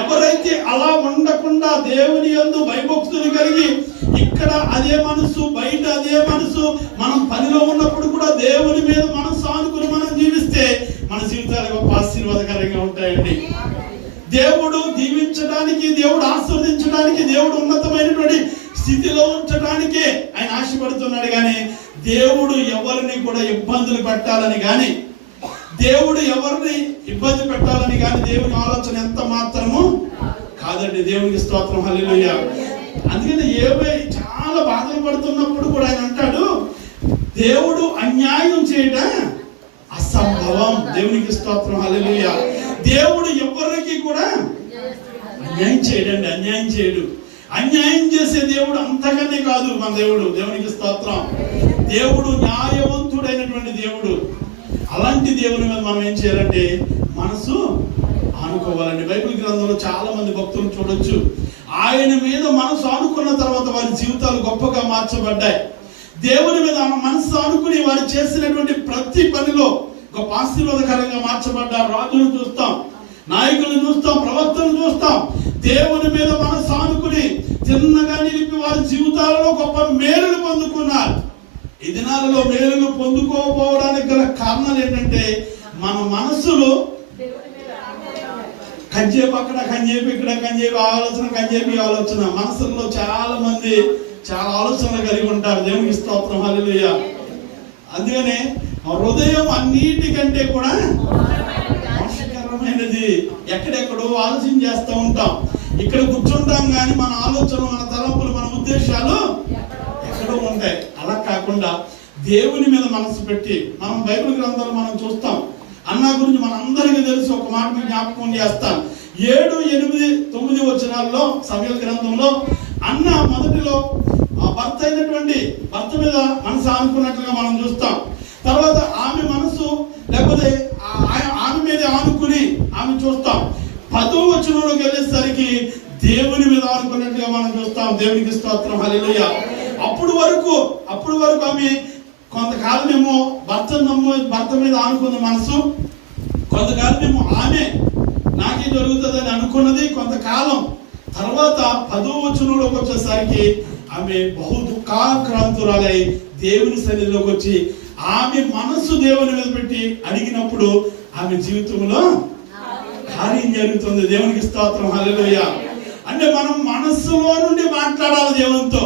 ఎవరైతే అలా ఉండకుండా దేవుని యందు భయభక్తులు కలిగి ఇక్కడ అదే మనసు, బయట అదే మనసు, మనం పనిలో ఉన్నప్పుడు కూడా దేవుని మీద మనసు ఆనుకుని మనం జీవిస్తే మన జీవితాలు గొప్ప ఆశీర్వాదకరంగా ఉంటాయండి. దేవుడు దీవించడానికి, దేవుడు ఆశీర్వదించడానికి, దేవుడు ఉన్నతమైనటువంటి స్థితిలో ఉంచడానికే ఆయన ఆశపడుతున్నాడు. కానీ దేవుడు ఎవరిని కూడా ఇబ్బందులు పెట్టాలని కానీ, దేవుడు ఎవరిని ఇబ్బంది పెట్టాలని కానీ దేవుని ఆలోచన ఎంత మాత్రము కాదండి. దేవునికి స్తోత్రం, హల్లెలూయా. అందుకని చాలా బాధలు పడుతున్నప్పుడు కూడా ఆయన అంటాడు, దేవుడు అన్యాయం చేయడం అసంభవం. దేవునికి స్తోత్రం, హల్లెలూయా. దేవుడు ఎవరికి కూడా అన్యాయం చేయడండి, అన్యాయం చేయడు. అన్యాయం చేసే దేవుడు అంతకనే కాదు మన దేవుడు. దేవునికి స్తోత్రం. దేవుడు న్యాయవంతుడైనటువంటి దేవుడు. అలాంటి దేవుని మీద మనం ఏం చేయాలంటే మనసు ఆనుకోవాలండి. బైబిల్ గ్రంథంలో చాలా మంది భక్తులను చూడొచ్చు, ఆయన మీద మనసు ఆనుకున్న తర్వాత వారి జీవితాలు గొప్పగా మార్చబడ్డాయి. దేవుని మీద మనసు ఆనుకుని వారు చేసినటువంటి ప్రతి పనిలో గొప్ప ఆశీర్వాదకరంగా మార్చబడ్డారు. రాజులను చూస్తాం, నాయకులను చూస్తాం, ప్రవక్తలను చూస్తాం. దేవుని మీద మనసు ఆనుకుని తిన్నగా నిలిపి వారి జీవితాలలో గొప్ప మేలులు పొందుకున్నారు. ఈ దినాలలో మేలులు పొందుకోకపోవడానికి గల కారణాలు ఏంటంటే మన మనసులో కంచేపు అక్కడ, కంచేపు ఇక్కడ, కంచేపు ఆలోచన, కంచేపు ఆలోచన. మనసులో చాలా మంది చాలా ఆలోచనలు కలిగి ఉంటారు. దేవునికి స్తోత్రం, హల్లెలూయా. అందుకనే హృదయం అన్నిటికంటే కూడా మోసకరమైనది. ఎక్కడెక్కడో ఆలోచన చేస్తూ ఉంటాం, ఇక్కడ కూర్చుంటాం కానీ మన ఆలోచనలు, మన తలంపులు, మన ఉద్దేశాలు ఎక్కడో ఉంటాయి. అలా కాకుండా దేవుని మీద మనసు పెట్టి, మనం బైబిల్ గ్రంథాలు మనం చూస్తాం. అన్నా గురించి మన అందరికీ తెలిసి ఒక మాట జ్ఞాపకం చేస్తాను. 7, 8, 9 వచనాల్లో సమూయేలు గ్రంథంలో అన్న మొదటిలో భర్త అయినటువంటి భర్త మీద మనసు ఆనుకున్నట్లుగా మనం చూస్తాం. తర్వాత ఆమె మనసు లేకపోతే ఆమె మీద ఆనుకుని ఆమె చూస్తాం. 10వ వచనంలోకి వెళ్ళేసరికి దేవుని మీద ఆనుకున్నట్లుగా మనం చూస్తాం. దేవునికి స్తోత్రం, హల్లెలూయా. అప్పుడు వరకు ఆమె కొంతకాలం ఏమో భర్త మీద ఆనుకున్న మనసు, కొంతకాలం ఏమో ఆమె నాకే జరుగుతుందని అనుకున్నది కొంతకాలం. తర్వాత 10వ వచనంలోకి వచ్చేసరికి ఆమె బహు దుఃఖాక్రాంతురాలై దేవుని సన్నిధిలోకి వచ్చి ఆమె మనస్సు దేవుని మీద పెట్టి అడిగినప్పుడు ఆమె జీవితంలో కార్యం జరుగుతుంది. దేవునికి స్తోత్రం, హల్లెలూయా. అంటే మనం మనస్సులో నుండి మాట్లాడాలి దేవునితో.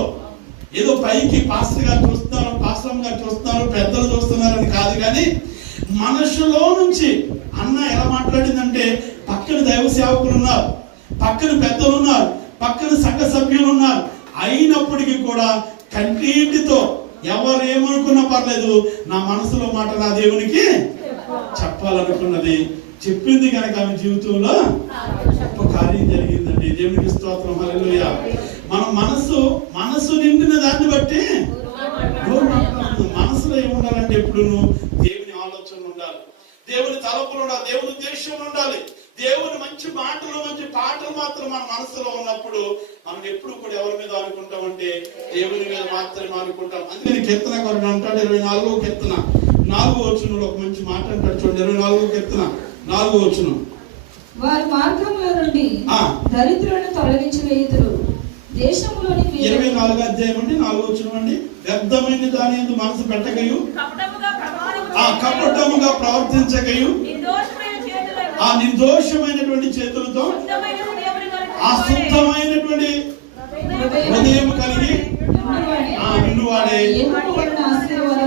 ఏదో పైకి పాస్టర్ గారు చూస్తున్నారు, పెద్దలు చూస్తున్నారని కాదు, కానీ మనసులో నుంచి అన్న ఎలా మాట్లాడిందంటే పక్కన దైవ సేవకులు ఉన్నారు, పక్కన పెద్దలు ఉన్నారు, పక్కన సంఘ సభ్యులు ఉన్నారు, అయినప్పటికీ కూడా కంటితో ఎవరు ఏమనుకున్నా పర్లేదు, నా మనసులో మాట నా దేవునికి చెప్పాలనుకున్నది చెప్పింది కనుక ఆమె జీవితంలో గొప్ప కార్యం జరిగిందండి. దేవునికి స్తోత్రం, హల్లెలూయా. మన మనసు నిండిన దాన్ని బట్టి మనసులో ఏముండాలంటే ఎప్పుడు దేవుని ఆలోచన ఉండాలి, దేవుని తలపులు ఉండాలి, దేవుని ఉద్దేశం ఉండాలి. దేవుని మంచి మాటలు మంచి పాటలు మాత్రం మన మనసులో ఉన్నప్పుడు మనం ఎప్పుడు కూడా ఎవరి మీద అనుకుంటామంటే దేవుని మీద మాత్రమే అనుకుంటాం. అందుకని కీర్తనకారుడు అంటాడు 24వ కీర్తన 4వ వచనంలో ఒక మంచి మాట అంటాడు చూడండి. 24వ కీర్తన 4వ వచనం, వారి మార్గంలో నుండి దరిద్రులను తొలగించి వేయుదురు, దేశంలోని 24వ అధ్యాయం అండి 4వ వచనం అండి. వ్యర్థమైన దాని యందు మనసు పెట్టకయు, కపటముగా ప్రవర్తించకయు, ఆ నిర్దోషమైనటువంటి చేతులతో ఆ శుద్ధమైనటువంటి హృదయం కలిగి నిన్నువాడే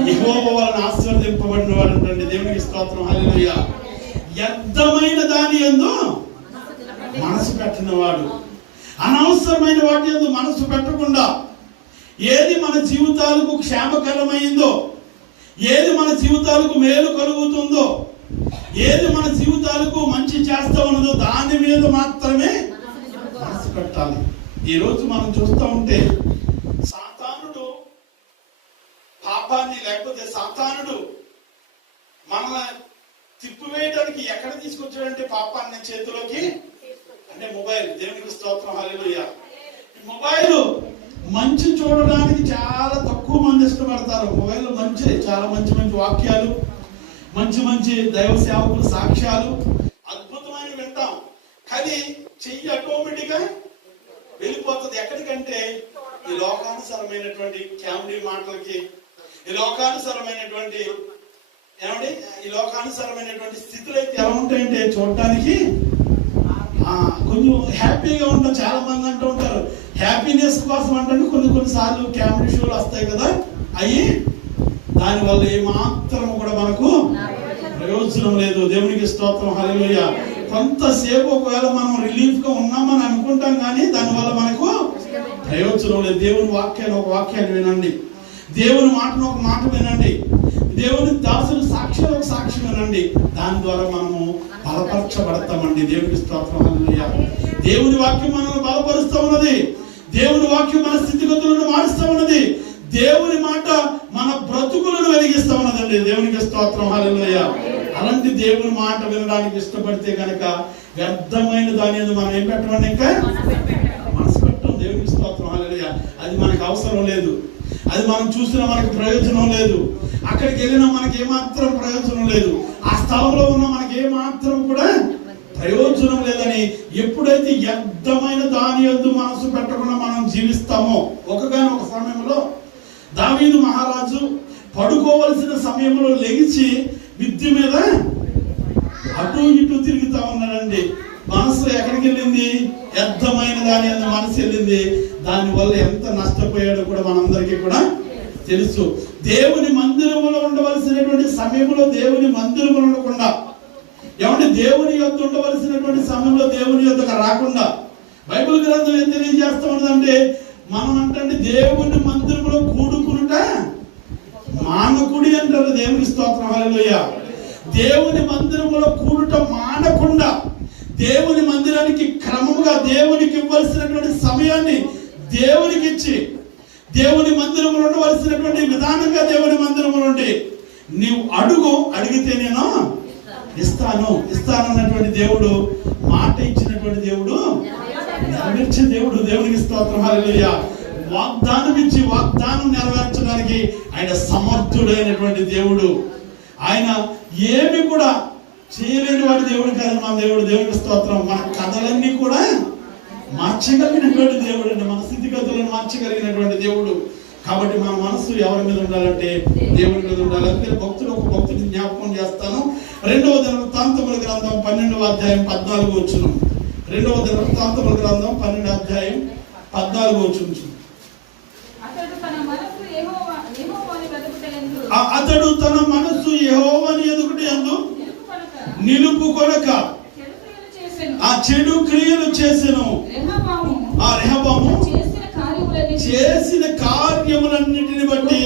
యెహోవా వలన ఆశీర్వదింపబడిన వాడు అంటండి. దేవునికి స్తోత్రం, హల్లెలూయా. వ్యర్థమైన దాని యందు మనసు పెట్టిన వాడు, అనవసరమైన వాటి యందు మనసు పెట్టకుండా ఏది మన జీవితాలకు క్షేమకరమైందో, ఏది మన జీవితాలకు మేలు కలుగుతుందో, ఏది మన జీవితాలకు మంచి చేస్తా ఉన్నదో దాని మీద మాత్రమే మనసు పెట్టాలి. ఈ రోజు మనం చూస్తూ ఉంటే సాతానుడు పాపాన్ని లేకపోతే సాతానుడు మనల్ని తిప్పివేయడానికి ఎక్కడ తీసుకొచ్చాడంటే పాపాన్ని చేతిలోకి, అంటే మొబైల్. దేవునికి స్తోత్రం, హల్లెలూయా. ఈ మొబైల్ మంచి చూడడానికి చాలా తక్కువ మంది ఇష్టపడతారు. మొబైల్ చాలా మంచి వాక్యాలు, మంచి దైవ సేవకుల సాక్ష్యాలు అద్భుతమైన వింటాం, కానీ చెయ్యి ఆటోమేటిక్ గా వెళ్ళిపోతుంది ఎక్కడికంటే ఈ లోకానుసరమైనటువంటి కామెడీ మాటలకి, ఈ లోకానుసరమైనటువంటి స్థితులు అయితే ఎలా ఉంటాయంటే చూడటానికి కొంచెం హ్యాపీగా ఉంటాం. చాలా మంది అంటూ ఉంటారు హ్యాపీనెస్ కోసం అంటే కొన్నిసార్లు కామెడీ షోలు వస్తాయి కదా, అవి దానివల్ల ఏమాత్రం కూడా మనకు ప్రయోజనం లేదు. దేవునికి స్తోత్రం, హల్లెలూయా. కొంతసేపు ఒకవేళ మనం రిలీఫ్ గా ఉన్నామని అనుకుంటాం, కానీ దానివల్ల మనకు ప్రయోజనం లేదు. దేవుని వాక్యాన్ని ఒక వాక్యాన్ని వినండి, దేవుని మాటను ఒక మాట వినండి, దేవుని దాసుని సాక్ష్యం ఒక సాక్ష్యం వినండి, దాని ద్వారా మనము బలపరచబడతామండి. దేవునికి స్తోత్రం, హల్లెలూయా. దేవుని వాక్యం మనల్ని బలపరుస్తూ ఉన్నది, దేవుని వాక్యం మన స్థితిగతులను మారుస్తూ ఉన్నది, దేవుని మాట మన బ్రతుకులను వెలిగిస్తూ ఉన్నదండి. దేవునికి స్తోత్రం, హల్లెలూయా. అలాంటి దేవుని మాట వినడానికి ఇష్టపడితే కనుక వ్యర్థమైన దాని యందు మనం ఏం పెట్టమండి, ఇంకా మనసు పెట్టం. దేవునికి స్తోత్రం, హల్లెలూయా. అది మనకు అవసరం లేదు, అది మనం చూసినా మనకు ప్రయోజనం లేదు, అక్కడికి వెళ్ళినా మనకి ఏమాత్రం ప్రయోజనం లేదు, ఆ స్థలంలో ఉన్న మనకి ఏమాత్రం కూడా ప్రయోజనం లేదని ఎప్పుడైతే వ్యర్థమైన దాని యందు మనసు పెట్టకుండా మనం జీవిస్తామో, ఒకగానొక సమయంలో దావీదు మహారాజు పడుకోవలసిన సమయంలో లెగిచి మిద్ది మీద అటు ఇటు తిరుగుతా ఉన్నాడండి. మనసు ఎక్కడికి వెళ్ళింది? వ్యర్థమైన దాని యందు మనసు వెళ్ళింది. దానివల్ల ఎంత నష్టపోయాడో కూడా మనందరికీ కూడా తెలుసు. దేవుని మందిరములో ఉండవలసినటువంటి సమయంలో దేవుని మందిరములో ఉండకుండా, దేవుని యొద్ద ఉండవలసినటువంటి సమయంలో దేవుని యొద్దకు రాకుండా బైబిల్ గ్రంథం ఏం తెలియజేస్తా ఉన్నదంటే, మనం అంటే దేవుని మందిరంలో కూడుకునుట మానకుడి అంటారు. దేవుని స్తోత్రం, హల్లెలూయా. దేవుని మందిరంలో కూడుట మానకుండా దేవుని మందిరానికి క్రమముగా దేవునికి ఇవ్వాల్సినటువంటి సమయాన్ని దేవునికి ఇచ్చి దేవుని మందిరములో ఉండవలసినటువంటి విధానంగా దేవుని మందిరములో ఉండి నీవు అడిగితే నేను ఇస్తానన్నటువంటి దేవుడు, మాట ఇచ్చినటువంటి దేవుడు, నెరవేర్చే దేవుడు. దేవునికి స్తోత్రం, హల్లెలూయా. వాగ్దానం ఇచ్చి వాగ్దానం నెరవేర్చడానికి ఆయన సమర్థుడైనటువంటి దేవుడు. ఆయన ఏమి కూడా చేయలేని వాడి దేవుడు కాదు మన దేవుడు. దేవునికి స్తోత్రం. మన కథలన్నీ కూడా మార్చగలిగినటువంటి దేవుడు అండి, మన స్థితిగతులను మార్చగలిగినటువంటి దేవుడు. కాబట్టి మన మనసు ఎవరి మీద ఉండాలంటే దేవుని మీద ఉండాలి. అందుకని ఒక భక్తుడిని జ్ఞాపకం చేస్తాను. 2వ దినవృత్తాంతముల గ్రంథం 12వ అధ్యాయం 14వ వచనం. 2వ దినవృత్తాంతముల గ్రంథం 12వ అధ్యాయం 14వ వచనం. అతడు తన మనసు యెహోవాని వెదుకుటయందు నిలుపుకొనక చెడు క్రియలు చేసెను. రెహబాము చేసిన కార్యములన్నిటిని బట్టి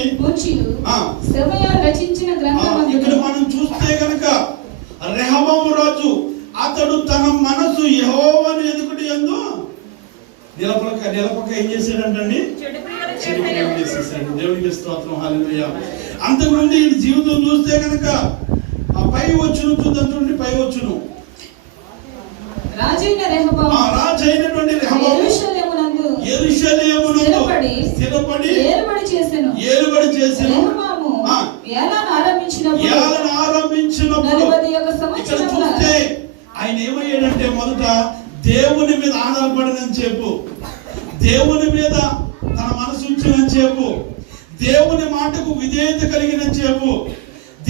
ఇక్కడ మనం చూస్తే గనక రెహబాము రాజు అతడు తన మనసు యెహోవాని వెదుకుటయందు నిలపక ఏం చేశాడంటండి? చెడు క్రియలు చేసేసాడు. దేవునికి స్తోత్రం, హల్లెలూయా. అంతకుముందు ఈ జీవితం చూస్తే గనక పై వచ్చును చూద్దండి, పై వచ్చును రాజైనటువంటి రెహబాము యెరూషలేమునందు స్థిరపడి ఏలుబడి చేసెను. ఏలన ఆరంభించినప్పుడు ఇక్కడ చూస్తే ఆయన ఏమయ్యాడంటే మొదట దేవుని మీద ఆధారపడినని చెప్పు, దేవుని మీద తన మనసు ఉంచినని చెప్పు, దేవుని మాటకు విధేయత కలిగినని చెప్పు,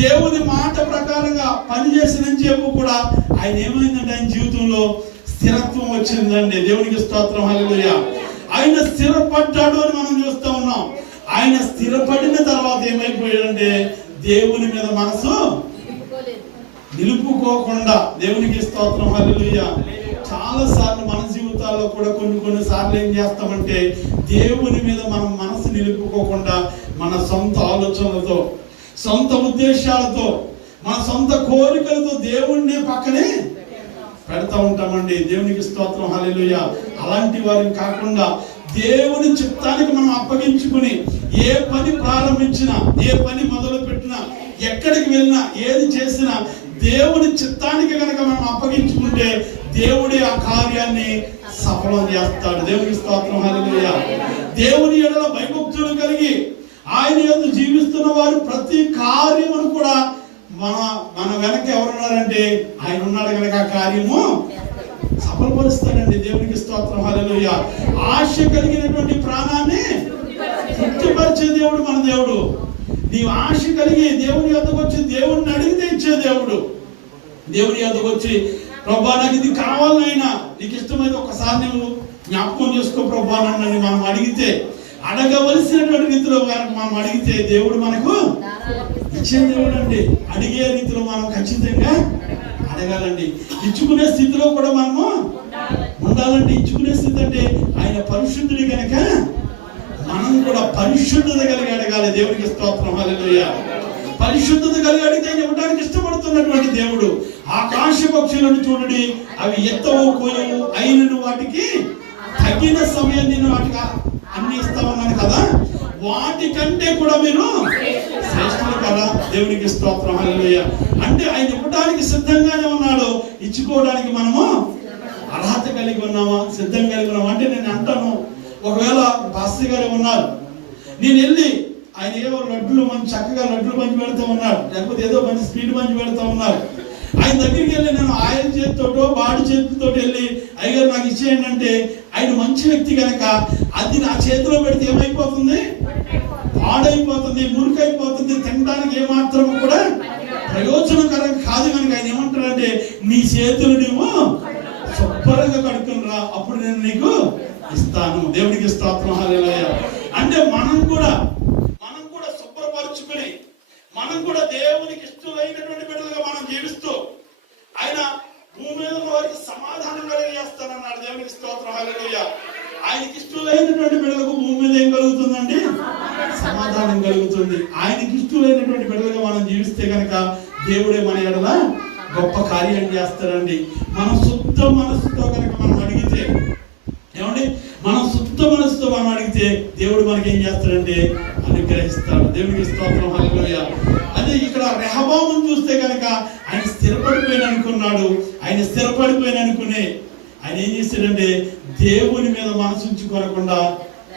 దేవుని మాట ప్రకారంగా పనిచేసినని చెప్పు కూడా ఆయన ఏమైందంటే ఆయన జీవితంలో స్థిరత్వం వచ్చిందండి. దేవునికి స్తోత్రం, హల్లెలూయా. ఆయన స్థిరపడ్డాడు అని మనం చూస్తూ ఉన్నాం. ఆయన స్థిరపడిన తర్వాత ఏమైపోయాడంటే దేవుని మీద మనసు నిలుపుకోకుండా, దేవునికి స్తోత్రం, హల్లెలూయా. చాలా సార్లు మన జీవితాల్లో కూడా కొన్ని సార్లు ఏం చేస్తామంటే దేవుని మీద మనం మనసు నిలుపుకోకుండా మన సొంత ఆలోచనలతో, సొంత ఉద్దేశాలతో, మన సొంత కోరికలతో దేవుణ్ణి పక్కనే పెడతా ఉంటామండి. దేవునికి స్తోత్రం, హల్లెలూయా. అలాంటి వారిని కాకుండా దేవుని చిత్తానికి మనం అప్పగించుకుని ఏ పని ప్రారంభించినా, ఏ పని మొదలు పెట్టినా, ఎక్కడికి వెళ్ళినా, ఏది చేసినా దేవుని చిత్తానికి కనుక మనం అప్పగించుకుంటే దేవుడి ఆ కార్యాన్ని సఫలం చేస్తాడు. దేవునికి స్తోత్రం, హల్లెలూయా. దేవుని ఎడల భయభక్తులు కలిగి ఆయన యందు జీవిస్తున్న వారు ప్రతి కార్యమును కూడా మన వెనక ఎవరున్నారంటే ఆయన ఉన్నాడు కనుక ఆ కార్యము సఫలపరుస్తాడండి. దేవునికి స్తోత్రం, హల్లెలూయా. ఆశ కలిగినటువంటి ప్రాణాన్ని తృప్తిపరిచే దేవుడు మన దేవుడు. నీవు ఆశ కలిగి దేవుని యొద్దకు వచ్చి దేవుడిని అడిగితే ఇచ్చే దేవుడు. దేవుని యొద్దకు వచ్చి ప్రభువా నాకు ఇది కావాలనైనా, నీకు ఇష్టమైతే ఒకసారి నువ్వు జ్ఞాపకం చేసుకో ప్రభువా నన్ను మనం అడిగితే, అడగవలసినటువంటి రీతిలో మనం అడిగితే దేవుడు మనకు ఇచ్చే దేవుడు అండి. అడిగే రీతిలో మనం ఖచ్చితంగా అడగాలండి. ఇచ్చుకునే స్థితిలో కూడా మనము ఉండాలండి. ఇచ్చుకునే స్థితి అంటే ఆయన పరిశుద్ధుడి కనుక మనం కూడా పరిశుద్ధత కలిగి అడగాలి. దేవునికి స్తోత్రం, హల్లెలూయా. పరిశుద్ధత కలిగి అడిగితే ఇవ్వడానికి ఇష్టపడుతున్నటువంటి దేవుడు. ఆకాశ పక్షులను చూడండి, అవి ఎత్తవు కోయవు, అయినను వాటికి తగిన సమయం నేను వాటికి అన్ని ఇస్తా ఉన్నాను కదా, వాటికంటే కూడా మీరు శ్రేష్ఠులు కదా. దేవునికి స్తోత్రం, హల్లెలూయా. అంటే ఆయన ఇవ్వడానికి సిద్ధంగానే ఉన్నాడు. ఇచ్చుకోవడానికి మనము అర్హత కలిగి ఉన్నామా, సిద్ధం కలిగి ఉన్నామా అంటే నేను అంటాను, ఒకవేళ పాస్టర్ గారు ఉన్నారు, నేను వెళ్ళి ఆయన ఏదో లడ్డులు మంచి చక్కగా లడ్డులు పంచి పెడతా ఉన్నాడు, లేకపోతే ఏదో మంచి స్పీడ్ పంచి పెడతా ఉన్నారు, ఆయన దగ్గరికి వెళ్ళి నేను ఆయన చేతితోటో బాడి చేతితో వెళ్ళి అయ్యగారు నాకు ఇచ్చేయండి అంటే ఆయన మంచి వ్యక్తి కనుక అది నా చేతిలో పెడితే ఏమైపోతుంది? పాడైపోతుంది, మురికైపోతుంది, తినడానికి ఏమాత్రం కూడా ప్రయోజనకరం కాదు. కనుక ఆయన ఏమంటారంటే నీ చేతులు నువ్వు శుభ్రంగా కడుక్కునిరా, అప్పుడు నేను నీకు ఇస్తాను. దేవునికి స్తోత్రం, హల్లెలూయా. అంటే మనం కూడా శుభ్రపరుచుకుని మనం కూడా దేవునికి ఇష్టమైనటువంటి బిడ్డలుగా మనం జీవిస్తూ ఆయన భూమి మీద వారికి సమాధానం కలిగజేస్తానన్నాడు. దేవునికి స్తోత్రం, హల్లెలూయా. ఆయనకి ఇష్టమైనటువంటి బిడ్డలకు భూమి మీద ఏం కలుగుతుందండి? సమాధానం కలుగుతుంది. ఆయనకి ఇష్టమైనటువంటి బిడ్డలుగా మనం జీవిస్తే కనుక దేవుడే మన ఎడల గొప్ప కార్యం చేస్తాడండి. మనం శుద్ధ మనసుతో కనుక మనం అడిగితే, ఏమండి, మనం శుద్ధ మనసుతో మనం అడిగితే దేవుడు దేవుడు మనకి ఏం చేస్తాడంటే అనుగ్రహిస్తాడు. దేవునికి స్తోత్రం, హల్లెలూయా. అదే ఇక్కడ రెహబామును చూస్తే కనుక ఆయన స్థిరపడిపోయిన అనుకున్నాడు. ఆయన స్థిరపడిపోయిన అనుకునే ఆయన ఏం చేశాడంటే దేవుని మీద మనసు ఉంచుకోనకుండా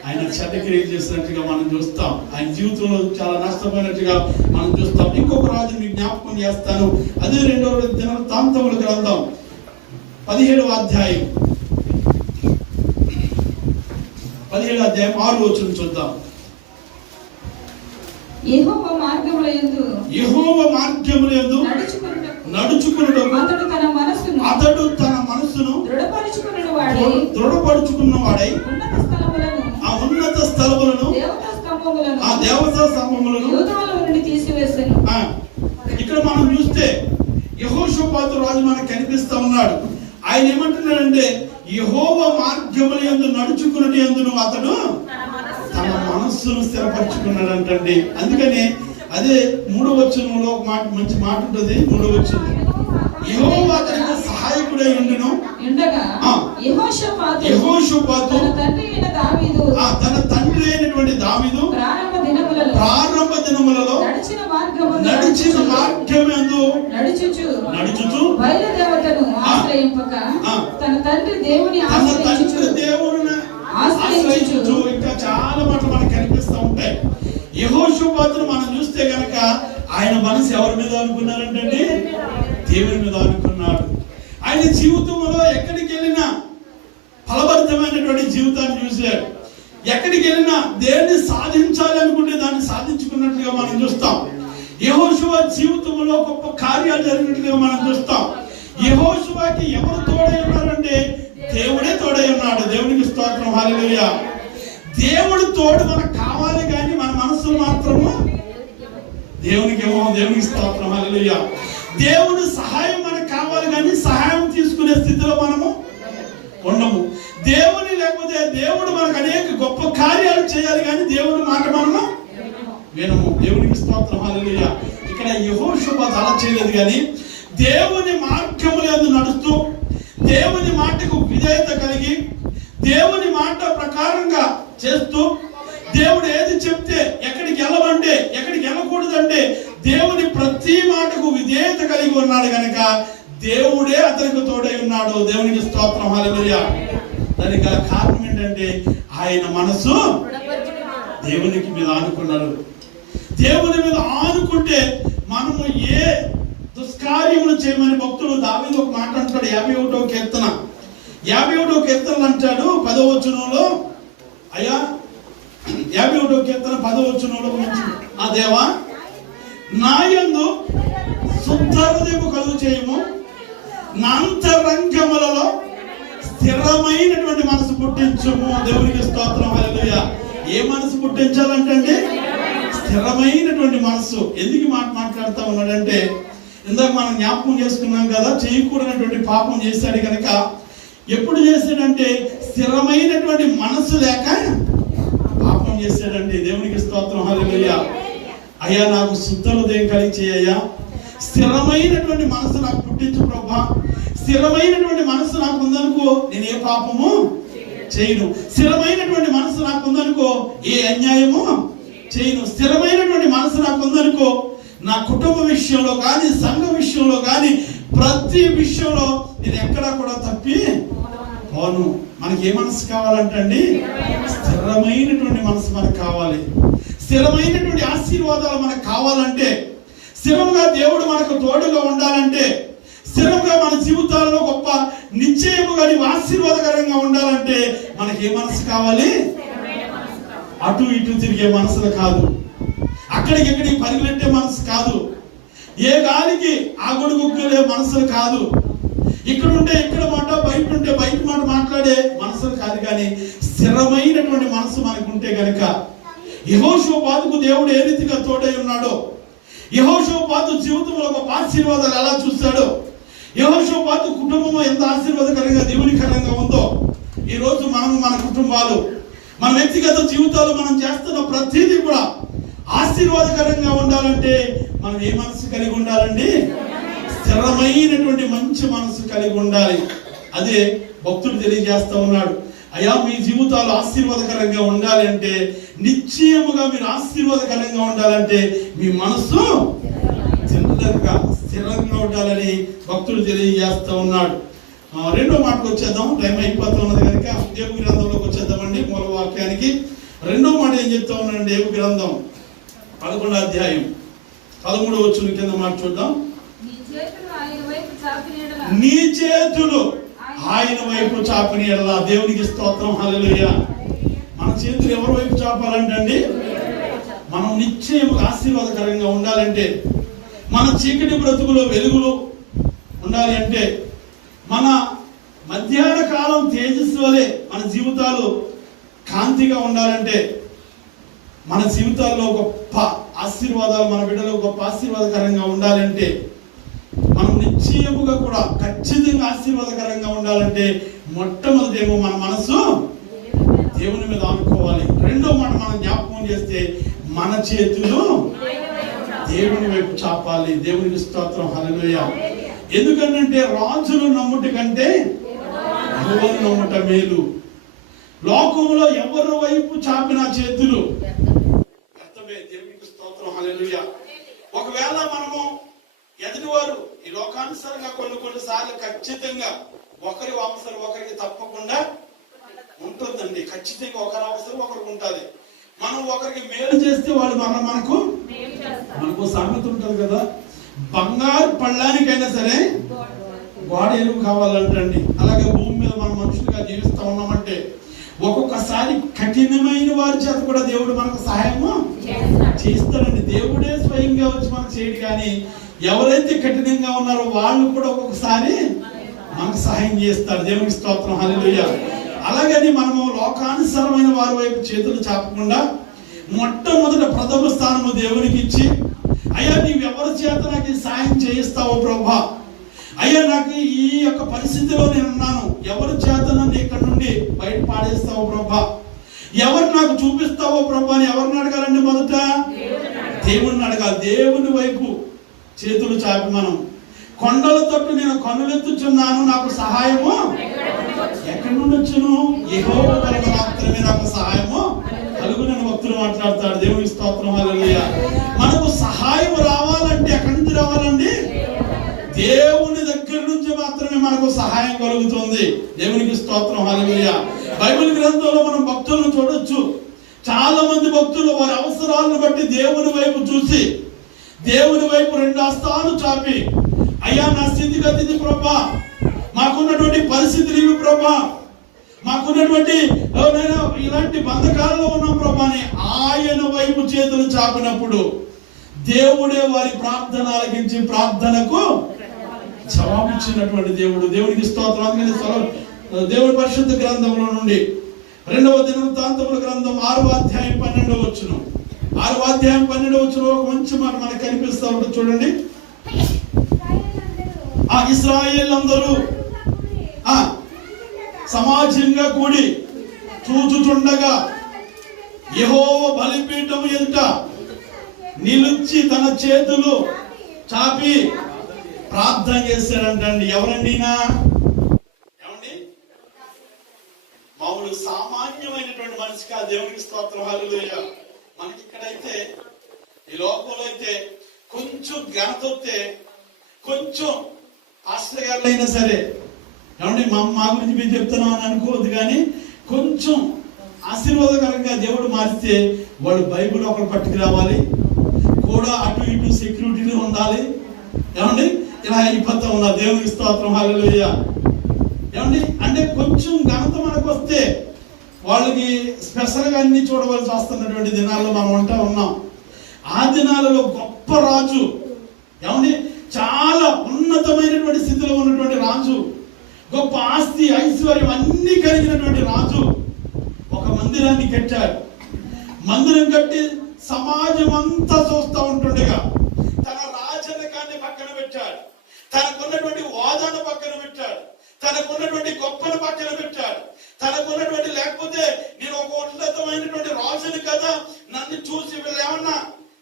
ఆయన చెడ్డ క్రియలు చేసినట్టుగా మనం చూస్తాం. ఆయన జీవితంలో చాలా నష్టపోయినట్టుగా మనం చూస్తాం. ఇంకొక రాజు మీకు జ్ఞాపకం చేస్తాను. అదే 2వ దినవృత్తాంతముల గ్రంథం 17వ అధ్యాయం 6వ వచనం చూద్దాం. యెహోవా మార్గములయందు నడుచుకొనుటకు అతడు తన మనస్సును దృఢపరుచుకున్న వాడై ఆ ఉన్నత స్థలములను ఆ దేవతా స్తంభములను తీసివేసెను. ఇక్కడ మనం చూస్తే యెహోషాపాతు రాజు మనకు కనిపిస్తా ఉన్నాడు. ఆయన ఏమంటున్నాడంటే యెహోవా మార్గములయందు నడుచుకున్నటి యందును అతడు తన మనస్సును స్థిరపరచుకున్నాడు అంటండి. అందుకని అదే 3వ వచనంలో ఒక మాట, మంచి మాట ఉంటుంది. 3వ వచనం, యెహోవా అతనికి సహాయకుడై ఉండును ఉండగా యెహోషాపాతు తన తండ్రి అయినటువంటి దావీదు ప్రారంభ దినములలో నడిచిన మార్గమందు నడుచుచు బయలుదేవతను ఆశ్రయింపక తన తండ్రి దేవుని ఆశ్రయించుచు. ఇంకా చాలా మాటలు మనకు కనిపిస్తూ ఉంటాయి. యెహోషాపాతును మనం చూస్తే గనక ఆయన మనసు ఎవరి మీద అనుకున్నారంటే దేవుని మీద అనుకున్నాడు. ఆయన జీవితంలో ఎక్కడికి వెళ్ళినా ఫలభరితమైనటువంటి జీవితాన్ని చూశాడు. ఎక్కడికి వెళ్ళినా దేన్ని సాధించాలి అనుకుంటే దాన్ని సాధించుకున్నట్లుగా మనం చూస్తాం. యెహోషువ జీవితంలో గొప్ప కార్యాలు జరిగినట్లుగా మనం చూస్తాం. యెహోషువకి ఎవరు తోడై ఉన్నారంటే దేవుడే తోడై ఉన్నాడు. దేవునికి స్తోత్రం, హల్లెలూయా. దేవుడు తోడు మనకు కావాలి కానీ మన మనసు మాత్రము దేవునికి స్తోత్రం, హల్లెలూయా. దేవుడు సహాయం మనకు కావాలి కానీ సహాయం తీసుకునే స్థితిలో మనము ఉండము. దేవుని లేకపోతే దేవుడు మనకు అనేక గొప్ప కార్యాలు చేయాలి కానీ దేవుని మాట మనము వినము. దేవునికి స్తోత్రం, హల్లెలూయా. ఇక్కడ యెహోషాపాతు అలా చేయలేదు కానీ దేవుని మార్గములందు నడుస్తూ దేవుని మాటకు విధేయత కలిగి దేవుని మాట ప్రకారంగా చేస్తూ దేవుడు ఏది చెప్తే ఎక్కడికి వెళ్ళమంటే ఎక్కడికి వెళ్ళకూడదంటే దేవుని ప్రతి మాటకు విధేయత కలిగి ఉన్నాడు కనుక దేవుడే అతనికి తోడై ఉన్నాడు. దేవునికి స్తోత్రం, హల్లెలూయా. దానికి గల కారణం ఏంటంటే ఆయన మనసు దేవునికి మీద ఆనుకున్నాడు. దేవుని మీద ఆనుకుంటే మనము ఏ దుష్కార్యములు చేయమని భక్తుడు దావీదు ఒక మాట అంటాడు. 51వ కీర్తన అంటాడు 10వ వచనంలో. అయ్యా 51వ కీర్తన 10వ వచనంలో మంచి, ఆ దేవా నా యందు శుద్ధ హృదయము కలుగు చేయము, నా అంతరంగములలో స్థిరమైనటువంటి మనసు పుట్టించుము. దేవునికి స్తోత్రం, హల్లెలూయా. ఏ మనసు పుట్టించాలంటే స్థిరమైనటువంటి మనసు. ఎందుకు మాట్లాడుతూ ఉన్నాడంటే ఇందాక మనం జ్ఞాపకం చేసుకున్నాం కదా, చేయకూడనటువంటి పాపం చేశాడు కనుక ఎప్పుడు చేశాడంటే స్థిరమైనటువంటి మనసు లేక పాపం చేశాడండి. దేవునికి స్తోత్రం, హల్లెలూయా. అయ్యా నాకు శుద్ధ హృదయం కలిగి చేయ్యా, స్థిరమైనటువంటి మనసు నాకు పుట్టించు ప్రభా. స్థిరమైనటువంటి మనసు నాకు ఉందనుకో నేను ఏ పాపము చేయను. స్థిరమైనటువంటి మనసు నాకు ఉందనుకో ఏ అన్యాయము చేయను. స్థిరమైనటువంటి మనసు నాకు ఉందనుకో నా కుటుంబ విషయంలో కానీ సంఘ విషయంలో కానీ ప్రతి విషయంలో నేను ఎక్కడా కూడా తప్పి పోను. మనకి ఏ మనసు కావాలంటండి? స్థిరమైనటువంటి మనసు మనకు కావాలి. స్థిరమైనటువంటి ఆశీర్వాదాలు మనకు కావాలంటే, స్థిరంగా దేవుడు మనకు తోడుగా ఉండాలంటే, స్థిరంగా మన జీవితాల్లో గొప్ప నిశ్చయముగా ఆశీర్వాదకరంగా ఉండాలంటే మనకి ఏ మనసు కావాలి? అటు ఇటు తిరిగే మనసులు కాదు, అక్కడికి పరిగెట్టే మనసు కాదు, ఏ గాలికి ఆగొడుగులే మనసులు కాదు, ఇక్కడ ఉంటే ఇక్కడ మాట బయట ఉంటే బయట మాట మాట్లాడే మనసులు కాదు. కానీ స్థిరమైనటువంటి మనసు మనకుంటే గనక యెహోషాపాతుకు దేవుడు ఏ రీతిగా తోడై ఉన్నాడో, యెహోషాపాతు జీవితంలో ఒక ఆశీర్వాదాలు ఎలా చూస్తాడో, యెహోషాపాతు కుటుంబం ఎంత ఆశీర్వాదకరంగా దేవునికరంగా ఉందో, ఈ రోజు మనం మన కుటుంబాలు మన వ్యక్తిగత జీవితాలు మనం చేస్తున్న ప్రతిదీ కూడా ఆశీర్వాదకరంగా ఉండాలంటే మనం ఏ మనసు కలిగి ఉండాలండి? స్థిరమైనటువంటి మంచి మనసు కలిగి ఉండాలి. అదే భక్తుడు తెలియజేస్తా ఉన్నాడు. అయ్యా మీ జీవితాలు ఆశీర్వాదకరంగా ఉండాలి అంటే, నిశ్చయముగా మీరు ఆశీర్వాదకరంగా ఉండాలంటే మీ మనసు స్థిరంగా ఉండాలని భక్తుడు తెలియజేస్తా ఉన్నాడు. రెండో మాటకు వచ్చేద్దాం, టైం అయిపోతా ఉన్నది కనుక దేవుని గ్రంథంలోకి వచ్చేద్దామండి. మూల వాక్యానికి రెండో మాట ఏం చెప్తా ఉన్నాడు? దేవుని గ్రంథం 11వ అధ్యాయం 13వ వచనం కింద మాట చూద్దాం. నీ చేతులు ఆయన వైపు చాపిన యెడల. దేవునికి స్తోత్రం, హల్లెలూయా. మన చేతులు ఎవరి వైపు చాపాలంటే, మనం నిశ్చయముగా ఆశీర్వాదకరంగా ఉండాలంటే, మన చీకటి బ్రతుకులో వెలుగులు ఉండాలి అంటే, మన మధ్యాహ్న కాలం తేజస్సు వలె మన జీవితాలు కాంతిగా ఉండాలంటే, మన జీవితాల్లో గొప్ప ఆశీర్వాదాలు, మన బిడ్డలో గొప్ప ఆశీర్వాదకరంగా ఉండాలంటే, మనం నిశ్చయముగా కూడా ఖచ్చితంగా ఆశీర్వాదకరంగా ఉండాలంటే, మొట్టమొదటేమో మన మనసు దేవుని మీద ఆనుకోవాలి. రెండో మాట మనం జ్ఞాపకం చేస్తే, మన చేతులు దేవుని వైపు చాపాలి. దేవునికి స్తోత్రం, హల్లెలూయా. ఎందుకంటే రాజులు నమ్ముట కంటే యెహోవాను నమ్ముట మేలు. లోకములో ఎవరి వైపు చాపిన చేతులు వ్యర్థమే. దేవునికి స్తోత్రం, హల్లెలూయా. ఒకవేళ మనము ఎదుటివారు ఈ లోకానుసారంగా కొన్నిసార్లు ఖచ్చితంగా ఒకరి అవసరం ఒకరికి తప్పకుండా ఉంటుందండి. ఖచ్చితంగా ఒకరి అవసరం ఒకరికి ఉంటుంది. మనం ఒకరికి మేలు చేస్తే వాళ్ళు మనకు సామెత ఉంటుంది కదా, బంగారు పళ్ళానికైనా సరే గోడ ఎరువు కావాలంటండి. అలాగే భూమి మీద మనం మనుషులుగా జీవిస్తా ఉన్నామంటే, ఒక్కొక్కసారి కఠినమైన వారి చేత కూడా దేవుడు మనకు సహాయము చేస్తాడండి. దేవుడే స్వయంగా వచ్చి మనకు చేయడు, కానీ ఎవరైతే కఠినంగా ఉన్నారో వాళ్ళు కూడా ఒక్కొక్కసారి మనకు సహాయం చేస్తారు. దేవునికి స్తోత్రం, హల్లెలూయా. అలాగని మనము లోకానుసరమైన వారి వైపు చేతులు చాపకుండా మొట్టమొదట ప్రథమ స్థానము దేవునికి ఇచ్చి, అయ్యా నీవెవరి చేత నాకు సాయం చేయిస్తావో ప్రభా, అయ్యా నాకు ఈ యొక్క పరిస్థితిలో నేను ఉన్నాను, ఎవరి చేత నన్ను ఇక్కడ నుండి బయట పాడేస్తావో ప్రభా, ఎవరు నాకు చూపిస్తావో ప్రభా అని ఎవరిని అడగాలండి? మొదట దేవుడిని అడగాలి. దేవుని వైపు చేతులు చాపి మనం, కొండల తట్టు నేను కన్నులెత్తుచున్నాను, నాకు సహాయము ఎక్కడి నుండి వచ్చును? యెహోవా వలన మాత్రమే నాకు సహాయము కలుగునని భక్తులు మాట్లాడతాడు. దేవుని స్తోత్రం, హల్లెలూయా. మనకు సహాయం రావాలంటే ఎక్కడి నుంచి రావాలండి? దేవుని దగ్గర నుంచి మాత్రమే మనకు సహాయం కలుగుతుంది. దేవునికి స్తోత్రం, హల్లెలూయా. బైబిల్ గ్రంథంలో మనం భక్తులను చూడొచ్చు. చాలా మంది భక్తులు వారి అవసరాలను బట్టి దేవుని వైపు చూసి, దేవుని వైపు రెండు హస్తాలు చాపి, అయ్యా నా స్థితిగతి ప్రభా, మాకున్నటువంటి పరిస్థితులు ఇవి ప్రభా, మాకున్నటువంటి ఇలాంటి బంధకాలలో ఉన్నాం ప్రభా అని ఆయన వైపు చేతులు చాపినప్పుడు దేవుడే వారి ప్రార్థన ఆలకించి ప్రార్థనకు జవాబిచ్చినటువంటి దేవుడు. దేవునికి స్తోత్రం. అందుకని దేవుని పరిశుద్ధ గ్రంథంలో నుండి 2వ దినవృత్తాంతముల గ్రంథం 6వ అధ్యాయం 12వ వచనం, 6వ అధ్యాయం 12వ వచనం ఒక మంచి మాట మనకు కనిపిస్తూ ఉంటుంది. చూడండి. ఆ ఇశ్రాయేలందరూ సమాజంగా కూడి చూచుచుండగా యెహోవా బలిపీఠం ఎదుట నిలిచి తన చేతులు చాపి ప్రార్థన చేశారంటండి. ఎవరండి? ఏమండి? మామూలు సామాన్యమైనటువంటి మనిషి కాదు. దేవునికి స్తోత్రం, హల్లెలూయా. మనకి ఇక్కడైతే ఈ లోకంలో అయితే కొంచెం ఘనత వస్తే, కొంచెం పాస్టర్ గారు అయినా సరే, ఏమండి మా గురించి మీరు చెప్తున్నాం అని అనుకోవద్దు, కానీ కొంచెం ఆశీర్వాదకరంగా దేవుడు మారిస్తే వాడు బైబిల్ ఒకరు పట్టుకు రావాలి, కూడా అటు ఇటు సెక్యూరిటీలు ఉండాలి. ఏమండి? ఇలా అయిపోతా ఉన్నారు. దేవునికి స్తోత్రం, హల్లెలూయా. ఏమండి? అంటే కొంచెం ఘనత మనకు వస్తే వాళ్ళకి స్పెషల్గా అన్ని చూడవలసి వస్తున్నటువంటి దినాల్లో మనం ఉంటా ఉన్నాం. ఆ దినాలలో గొప్ప రాజు, ఏమండి చాలా ఉన్నతమైనటువంటి స్థితిలో ఉన్నటువంటి రాజు, గొప్ప ఆస్తి ఐశ్వర్యం అన్ని కలిగినటువంటి రాజు ఒక మందిరాన్ని కట్టాడు. మందిరం కట్టి సమాజం అంతా చూస్తూ ఉంటుండగా తన రాజరికాన్ని పక్కన పెట్టాడు, తనకున్నటువంటి హోదాను పక్కన పెట్టాడు, తనకున్నటువంటి గొప్పను పక్కన పెట్టాడు, తనకున్నటువంటి లేకపోతే నేను ఒక ఉన్నతమైనటువంటి రాజుని కదా, నన్ను చూసి వీళ్ళు ఏమన్నా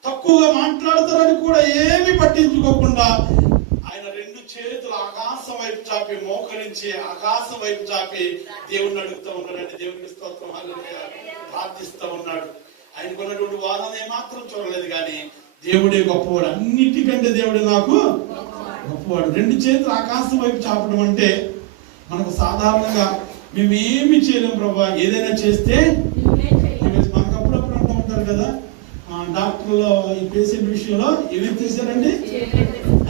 తక్కువగా మాట్లాడతారని కూడా ఏమి పట్టించుకోకుండా ఆయన రెండు చేతులు ఆకాశం వైపు చాపి మోకరించి ఆకాశం వైపు చాపి దేవుణ్ణి అడుగుతూ ఉన్నాడండి. దేవునికి స్తోత్రం, హల్లెలూయా. ప్రార్థిస్తూ ఉన్నాడు. ఆయనకు ఉన్నటువంటి వాదన ఏమాత్రం చూడలేదు, కానీ దేవుడే గొప్పవాడు. అన్నిటికంటే దేవుడే నాకు గొప్పవాడు. రెండు చేతులు ఆకాశం వైపు చాపడం అంటే మనకు సాధారణంగా మేమేమి చేయలేం ప్రభా, ఏదైనా చేస్తే మనకు అప్పుడప్పుడు అంటూ ఉంటారు కదా, డాక్టర్లో ఈ పేషెంట్ విషయంలో ఏమేమి చేశారండి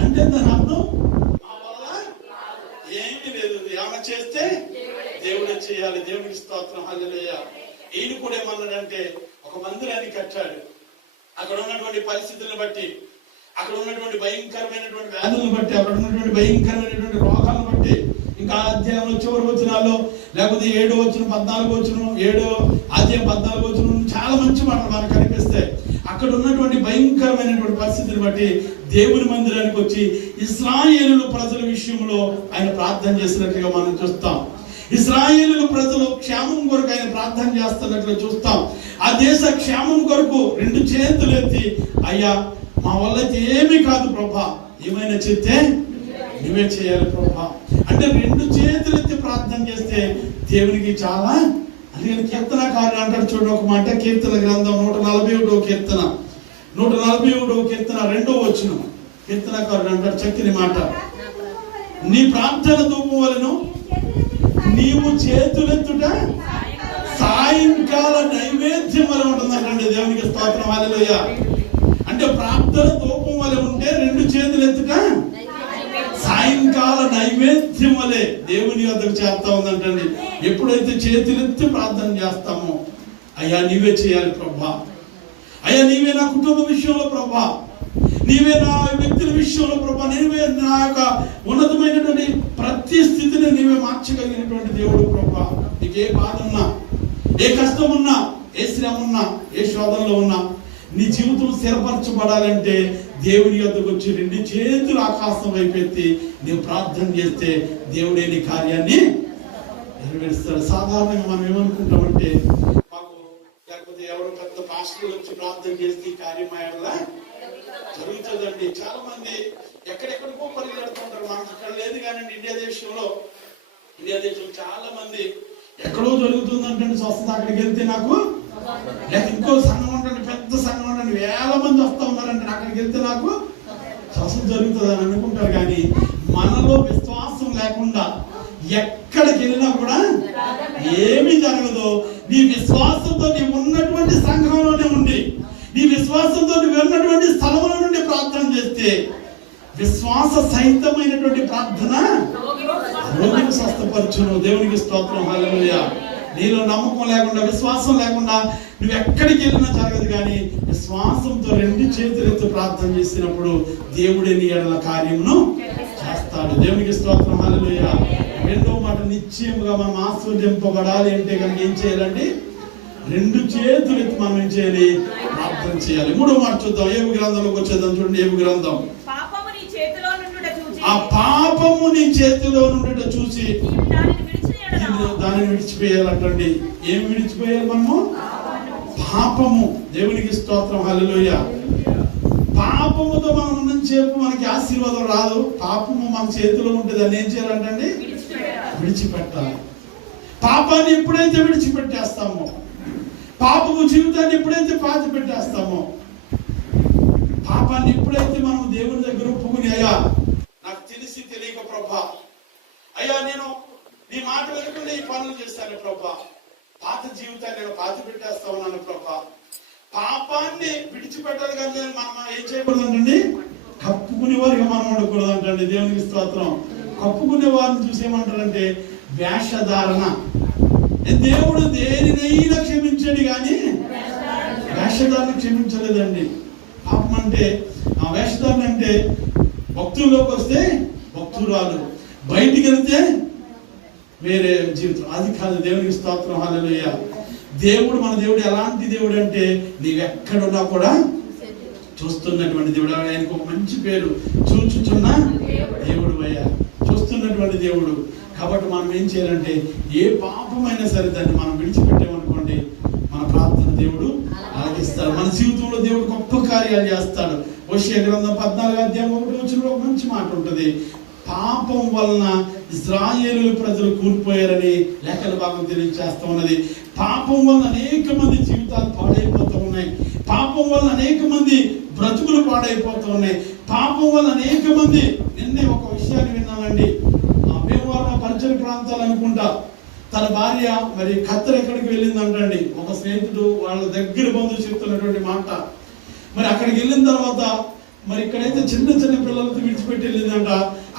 అంటే దాని అర్థం మా వల్ల ఏమీ లేదు, ఏమైనా చేస్తే దేవుడే చేయాలి. దేవునికి స్తోత్రం, హల్లెలూయా. ఈయన కూడా ఏమన్నాడంటే ఒక మందిరాన్ని కట్టాడు. అక్కడ ఉన్నటువంటి పరిస్థితులను బట్టి, అక్కడ ఉన్నటువంటి భయంకరమైనటువంటి వ్యాధులను బట్టి, అక్కడ ఉన్నటువంటి భయంకరమైనటువంటి రోగాలను బట్టి, ఇంకా అధ్యాయంలో చివరి వచనాల్లో లేకపోతే 7వ వచనం 14వ వచనం 7వ అధ్యాయం 14వ వచనం చాలా మంచి మాటలు మనకు కనిపిస్తాయి. అక్కడ ఉన్నటువంటి భయంకరమైనటువంటి పరిస్థితిని బట్టి దేవుని మందిరానికి వచ్చి ఇశ్రాయేలు ప్రజల విషయంలో ఆయన ప్రార్థన చేసినట్లుగా మనం చూస్తాం. ఇశ్రాయేలు ప్రజలు క్షేమం కొరకు ఆయన ప్రార్థన చేస్తున్నట్లు చూస్తాం. ఆ దేశ క్షేమం కొరకు 2 చేతులు ఎత్తి, అయ్యా మా వల్ల అయితే ఏమీ కాదు ప్రభా, ఏమైనా చెప్తే నువ్వే చేయాలి ప్రభా అంటే 2 చేతులు ఎత్తి ప్రార్థన చేస్తే దేవునికి చాలా. అందుకని కీర్తనకారుడు అంటాడు చూడండి ఒక మాట, కీర్తన గ్రంథం 141వ కీర్తన 141వ కీర్తన 2వ వచనం. కీర్తనకారుడు అంటాడు చక్కని మాట, నీ ప్రార్థన ధూపం వలెను నీవు చేతులెత్తుట సాయంకాల నైవేద్యం వలె ఉంటుందంటే దేవునికి స్తోత్రం, హల్లెలూయా. అంటే ప్రార్థన ధూపం వలె ఉంటే 2 చేతులు ఎత్తుట సాయంకాల నైవేద్యం వలె దేవుని వద్దకు చేస్తా ఉందంటండి. ఎప్పుడైతే చేతులెత్తి ప్రార్థన చేస్తామో, అయ్యా నీవే చేయాలి ప్రభా, అయ్యా నీవే నా కుటుంబ విషయంలో ప్రభా, నీవే నా వ్యక్తుల విషయంలో ప్రభా, నీవే నా యొక్క ఉన్నతమైనటువంటి ప్రతి స్థితిని నీవే మార్చగలిగినటువంటి దేవుడు ప్రభా. నీకు ఏ బాధ ఉన్నా, ఏ కష్టం ఉన్నా, ఏ శ్రమ ఉన్నా, ఏ శోధనలో ఉన్నా, నీ జీవితం స్థిరపరచబడాలంటే దేవుని యొద్దకు వచ్చి 2 చేతులు ఆకాశం వైపెత్తి నీవు ప్రార్థన చేస్తే దేవుడే నీ కార్యాన్ని నెరవేరుస్తాడు. సాధారణంగా మనం ఏమనుకుంటామంటే మాకు లేకపోతే ఎవరో పెద్ద పాస్టర్లు వచ్చి ప్రార్థన చేస్తే ఈ కార్యం అయ్యేలా జరుగుతుందండి. చాలా మంది ఎక్కడెక్కడికో పరిగెడుతుంటారు. మనకి ఇక్కడ లేదు కానీ ఇండియా దేశంలో చాలా మంది ఎక్కడో జరుగుతుందంటే స్వస్థత, అక్కడికి వెళ్తే నాకు లేక ఇంకో సంఘం ఉంటుంది, పెద్ద సంఘం ఉంటుంది, వేల మంది వస్తూ ఉన్నారంటే అక్కడికి వెళ్తే నాకు స్వస్థత జరుగుతుంది అని అనుకుంటారు. కానీ మనలో విశ్వాసం లేకుండా ఎక్కడికి వెళ్ళినా కూడా ఏమీ జరగదు. నీ విశ్వాసంతో నీవు ఉన్నటువంటి సంఘంలోనే ఉండి, నీ విశ్వాసంతో నువ్వు ఉన్నటువంటి స్థలంలో నుండి ప్రార్థన చేస్తే విశ్వాస సహితమైనటువంటి ప్రార్థన రోగిని స్వస్థపరచును. దేవునికి స్తోత్రం, హల్లెలూయా. నీలో నమ్మకం లేకుండా, విశ్వాసం లేకుండా నువ్వు ఎక్కడికి వెళ్ళినా జరగదు. కానీ విశ్వాసంతో 2 చేతులు ఎత్తి ప్రార్థన చేసినప్పుడు దేవుడే నీ ఎడల కార్యమును చేస్తాడు. దేవునికి స్తోత్రం, హల్లెలూయా. 2వ మాట, నిశ్చయముగా మనం ఆశీర్వదింపబడాలి అంటే కనుక ఏం చేయాలండి? 2 చేతులు ఎత్తి మనం ఏం చేయాలి? ప్రార్థన చేయాలి. 3వ మాట చూద్దాం. ఏబు గ్రంథంలోకి వచ్చేద్దాం. చూడండి ఏబు గ్రంథం. ఆ పాపము నీ చేతిలో నుండి చూసి దానిని విడిచిపోయాలంటండి. ఏం విడిచిపోయాలి మనము? పాపము. దేవునికి స్తోత్రం, హల్లెలూయా. పాపముతో మనం ఉన్నంతసేపు మనకి ఆశీర్వాదం రాదు. పాపము మన చేతిలో ఉంటే దాన్ని ఏం చేయాలంటండి? విడిచిపెట్టాలి. పాపాన్ని ఎప్పుడైతే విడిచిపెట్టేస్తామో, పాపము జీవితాన్ని ఎప్పుడైతే పాతి పెట్టేస్తామో, పాపాన్ని ఎప్పుడైతే మనం దేవుని దగ్గర ఒప్పుకుని, అయ్యా నాకు తెలిసి తెలియక ప్రభా, అయ్యా నేను నీ మాట వెనుకనే ఈ పనులు చేశాను ప్రభా, పాత జీవితాన్ని నేను పాతి పెట్టేస్తా ఉన్నాను ప్రభా, పాపాన్ని విడిచిపెట్టాలి. కానీ మనం ఏం చేయకూడదంటండి? కప్పుకునే వారిగా మనం ఉండకూడదంటండి. దేవునికి స్తోత్రం. కప్పుకునే వారిని చూసి ఏమంటారంటే వేషధారణ. దేవుడు దేనినైనా క్షమించాడు కానీ వేషధారణ క్షమించలేదండి. పాపం అంటే ఆ వేషధారణ అంటే భక్తుల్లోకి వస్తే భక్తురాలు, బయటికి వెళ్తే వేరే జీవితం. అది కాదు. దేవునికి స్తోత్రం, హల్లెలూయా. దేవుడు, మన దేవుడు ఎలాంటి దేవుడు అంటే నీవెక్కడున్నా కూడా చూస్తున్నటువంటి దేవుడు. ఆయనకు ఒక మంచి పేరు, చూచుచున్న దేవుడు అయ్యా, చూస్తున్నటువంటి దేవుడు. కాబట్టి మనం ఏం చేయాలంటే ఏ పాపమైనా సరే దాన్ని మనం విడిచిపెట్టామనుకోండి, మన ప్రార్థన దేవుడు ఆలకిస్తాడు. మన జీవితంలో దేవుడు గొప్ప కార్యాలు చేస్తాడు. హోషేయ గ్రంథం 14వ అధ్యాయం 1వ వచనంలో ఒక మంచి మాట ఉంటుంది. పాపం వలన ఇశ్రాయేలు ప్రజలు కూలిపోయారని లేఖన భాగం తెలియజేస్తా ఉన్నది. పాపం వలన అనేక మంది జీవితాలు పాడైపోతూ ఉన్నాయి. పాపం వలన అనేక మంది బ్రతుకులు పాడైపోతూ ఉన్నాయి. పాపం వల్ల అనేక మంది, నిన్నే ఒక విషయాన్ని విన్నానండి. భీమవరం పరిచయ ప్రాంతాలు అనుకుంటా, తన భార్య మరి ఖత్తర్ ఎక్కడికి వెళ్ళిందంటండి. ఒక స్నేహితుడు వాళ్ళ దగ్గర బంధువు చెప్తున్నటువంటి మాట. మరి అక్కడికి వెళ్ళిన తర్వాత మరి ఇక్కడైతే చిన్న చిన్న పిల్లలతో విడిచిపెట్టి వెళ్ళిందంట.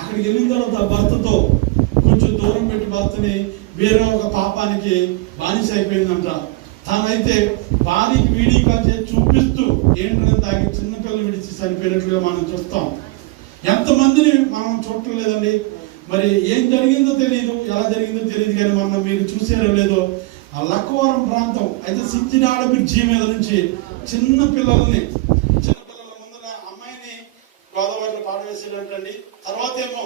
అక్కడికి వెళ్ళిన తర్వాత భర్తతో కొంచెం దూరం పెట్టి భర్తని వేరే ఒక పాపానికి బానిస అయిపోయిందంట. తానైతే భార్యకి వీడియో కాల్ చేసి చూపిస్తూ ఏంటనే తాగి చిన్నపిల్లలు విడిచి చనిపోయినట్లుగా మనం చూస్తాం. ఎంతమందిని మనం చూడటం లేదండి. మరి ఏం జరిగిందో తెలియదు, ఎలా జరిగిందో తెలియదు, కానీ మనం మీరు చూసారో లేదో ఆ లక్కవరం ప్రాంతం అయితే సిద్ధినాడ బ్రిడ్జి మీద నుంచి చిన్న పిల్లల ముందర అమ్మాయిని గోదావరిలో పాడవేసేటండి. తర్వాత ఏమో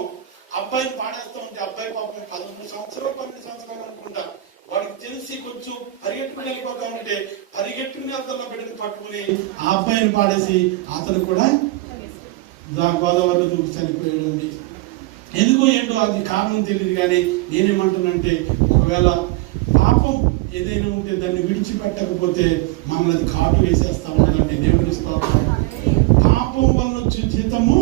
అబ్బాయిని పాడేస్తూ ఉంటే అబ్బాయి పాపం 11 సంవత్సరాలు 12 సంవత్సరాలు అనుకుంటా, వాడికి తెలిసి కొంచెం పరిగెట్టుకుని వెళ్ళిపోతా ఉంటే పరిగెట్టుకుని వెళ్తున్న బిడ్డని పట్టుకుని ఆ అబ్బాయిని పాడేసి అతను కూడా గోదావరిలో దూకి చనిపోయాడండి. ఎందుకో ఏంటో అది కారణం తెలియదు, కానీ నేనేమంటానంటే ఒకవేళ పాపం ఏదైనా ఉంటే దాన్ని విడిచిపెట్టకపోతే మమ్మల్ని అది కాటు వేసేస్తా ఉన్నదండి. దేవుని స్తోత్రం. పాపం వల్ల వచ్చే జీతము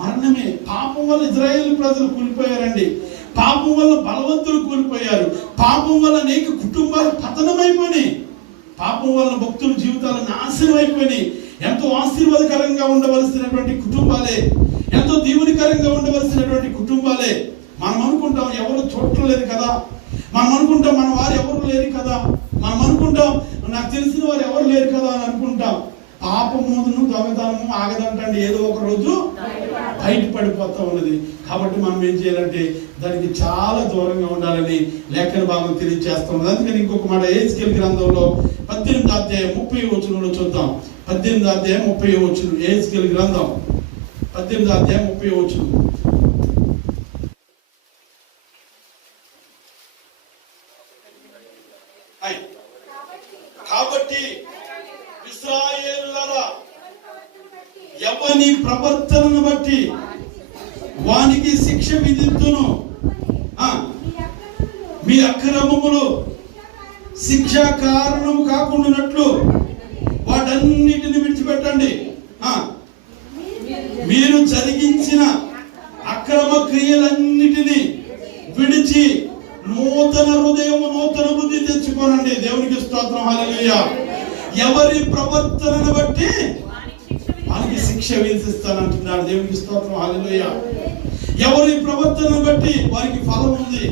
మరణమే. పాపం వల్ల ఇశ్రాయేలు ప్రజలు కూలిపోయారండి. పాపం వల్ల బలవంతులు కూలిపోయారు. పాపం వల్ల అనేక కుటుంబాలు పతనమైపోయినాయి. పాపం వల్ల భక్తుల జీవితాలు నాశనం అయిపోయినాయి. ఎంతో ఆశీర్వాదకరంగా ఉండవలసినటువంటి కుటుంబాలే, ఎంతో దీవునికరంగా ఉండవలసినటువంటి కుటుంబాలే. మనం అనుకుంటాం ఎవరు చూడలేదు కదా, మనం అనుకుంటాం మన వారు ఎవరు లేరు కదా, మనం అనుకుంటాం నాకు తెలిసిన వారు ఎవరు లేరు కదా అని అనుకుంటాం. పాపమును దొంగతనము ఆగదంటండి, ఏదో ఒక రోజు బయటపడిపోతా ఉన్నది. కాబట్టి మనం ఏం చేయాలంటే దానికి చాలా దూరంగా ఉండాలని లేఖన భాగం తెలియజేస్తున్నది. అందుకని ఇంకొక మాట యెహెజ్కేలు గ్రంథంలో 18వ అధ్యాయం 30వ వచనంలో చూద్దాం. 18వ అధ్యాయం 30వ వచనం, యెహెజ్కేలు గ్రంథం 18వ అధ్యాయం 30వ వచనం. కాబట్టి ఇశ్రాయేలులారా, ఎవని ప్రవర్తనను బట్టి వానికి శిక్ష విధింతును. మీ అక్రమములు శిక్ష కారణము కాకుండానట్లు వాటన్నిటిని విడిచిపెట్టండి. మీరు జరిగించిన అక్రమ క్రియలన్నిటినీ విడిచి నూతన హృదయము నూతన బుద్ధి తెచ్చుకోనండి. దేవునికి స్తోత్రం, హల్లెలూయా. ఎవరి ప్రవర్తనను బట్టి వానికి శిక్ష విధిస్తానంటున్నాడు. దేవునికి స్తోత్రం, హల్లెలూయా. ఎవరి ప్రవర్తనను బట్టి వారికి ఫలం ఉంది.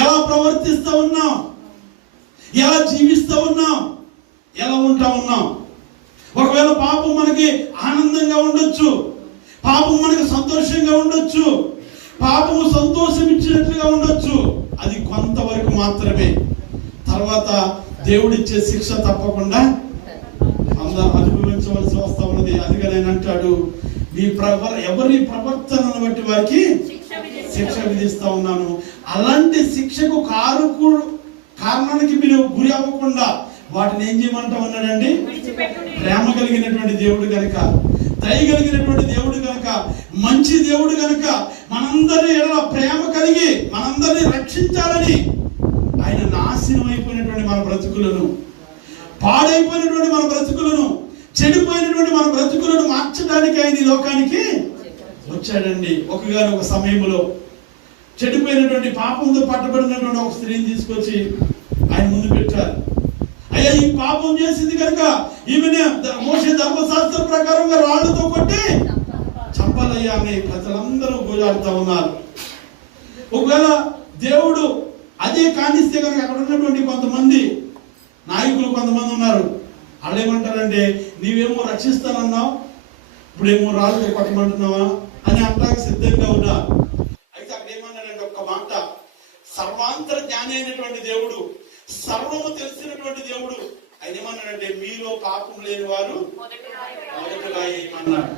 ఎలా ప్రవర్తిస్తూ ఉన్నాం, ఎలా జీవిస్తూ ఉన్నాం, ఎలా ఉంటా ఉన్నాం. ఒకవేళ పాపం మనకి ఆనందంగా ఉండొచ్చు, పాపం మనకి సంతోషంగా ఉండొచ్చు, పాపము సంతోషం ఇచ్చినట్లుగా ఉండొచ్చు. అది కొంతవరకు మాత్రమే. తర్వాత దేవుడిచ్చే శిక్ష తప్పకుండా అందరూ అనుభవించవలసి వస్తా ఉన్నది. అందుకని ఆయన అంటాడు, ఎవరి ప్రవర్తనను బట్టి వారికి శిక్ష విధిస్తా ఉన్నాను. అలాంటి శిక్షకు కారణానికి మీరు గురి అవ్వకుండా వాటిని ఏం చేయమంటా ఉన్నాడండి. ప్రేమ కలిగినటువంటి దేవుడు కనుక, దయ కలిగినటువంటి దేవుడు కనుక, మంచి దేవుడు కనుక మనందరి ఎడల ప్రేమ కలిగి మనందరినీ రక్షించాలని ఆయన నాశనం అయిపోయినటువంటి మన బ్రతుకులను, పాడైపోయినటువంటి మన బ్రతుకులను, చెడిపోయినటువంటి మన బ్రతుకులను మార్చడానికి ఆయన ఈ లోకానికి వచ్చాడండి. ఒక సమయంలో చెడిపోయినటువంటి పాపంతో పట్టబడినటువంటి ఒక స్త్రీని తీసుకొచ్చి ఆయన ముందు పెట్టారు. అయ్యా, ఈ పాపం చేసింది కనుక ఈమెనే మోషే ధర్మశాస్త్ర ప్రకారంగా రాళ్లతో కొట్టి చంపాలయ్యా అని ప్రజలందరూ గోజాడుతూ ఉన్నారు. ఒకవేళ దేవుడు అదే కానిస్తే కనుక అక్కడ ఉన్నటువంటి కొంతమంది నాయకులు కొంతమంది ఉన్నారు. వాళ్ళు ఏమంటారంటే, నీవేమో రక్షిస్తానన్నావు, ఇప్పుడేమో రాళ్ళతో కొట్టమంటున్నావా అని అంటానికి సిద్ధంగా ఉన్నా. అయితే అక్కడ ఏమన్నాడంటే ఒక్క మాట, సర్వాంతర జ్ఞాని అయినటువంటి దేవుడు, సర్వము తెలిసినటువంటి దేవుడు ఆయన ఏమన్నాడంటే, మీలో పాపం లేని వారు మొదటగా ఏమన్నాడు.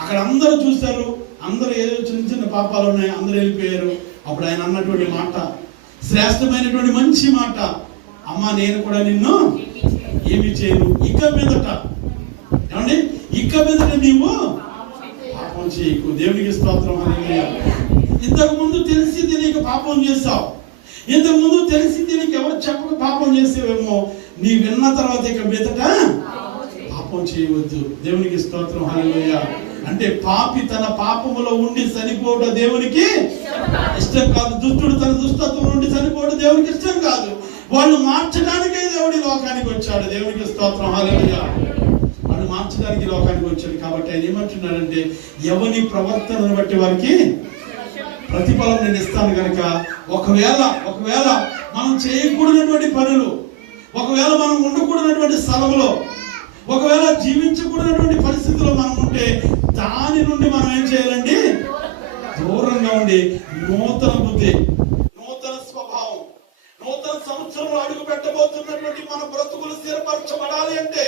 అక్కడ అందరూ చూశారు, అందరూ ఏదో చిన్న చిన్న పాపాలు ఉన్నాయి, అందరూ వెళ్ళిపోయారు. అప్పుడు ఆయన అన్నటువంటి మాట శ్రేష్టమైనటువంటి మంచి మాట, అమ్మా నేను కూడా నిన్ను ఏమి చేయను, ఇక మీదట ఏమండి, ఇక మీదట నీవు పాపం చేయకు. దేవునికి స్తోత్రం. హల్లెలూయా. ఇంతకు ముందు తెలిసి తెలియక పాపం చేస్తావు. ఇంతకు ముందు తెలిసి తెలియక ఎవరు చెప్పక పాపం చేసేవేమో, నీ విన్న తర్వాత ఇక మీదట పాపం చేయవద్దు. దేవునికి స్తోత్రం. హల్లెలూయా. అంటే పాపి తన పాపములో ఉండి చనిపోవడం దేవునికి ఇష్టం కాదు. దుష్టుడు తన దుష్టత్వం నుండి చనిపోవడం దేవునికి ఇష్టం కాదు. వాళ్ళు మార్చడానికే దేవుడి లోకానికి వచ్చాడు. దేవునికి స్తోత్రం. హల్లెలూయా. వాళ్ళు మార్చడానికి లోకానికి వచ్చాడు. కాబట్టి ఆయన ఏమంటున్నాడంటే, ఎవని ప్రవర్తనను బట్టి వారికి ప్రతిఫలం నేను ఇస్తాను కనుక, ఒకవేళ మనం చేయకూడనటువంటి పనులు, ఒకవేళ మనం ఉండకూడనటువంటి స్థలంలో, ఒకవేళ జీవించకూడనటువంటి పరిస్థితుల్లో మనం ఉంటే, దాని నుండి మనం ఏం చేయాలండి? దూరంగా ఉండి నూతన బుద్ధి, నూతన స్వభావం, నూతన సంవత్సరంలో అడుగు పెట్టబోతున్నటువంటి మన బ్రతుకులు స్థిరపరచబడాలి అంటే,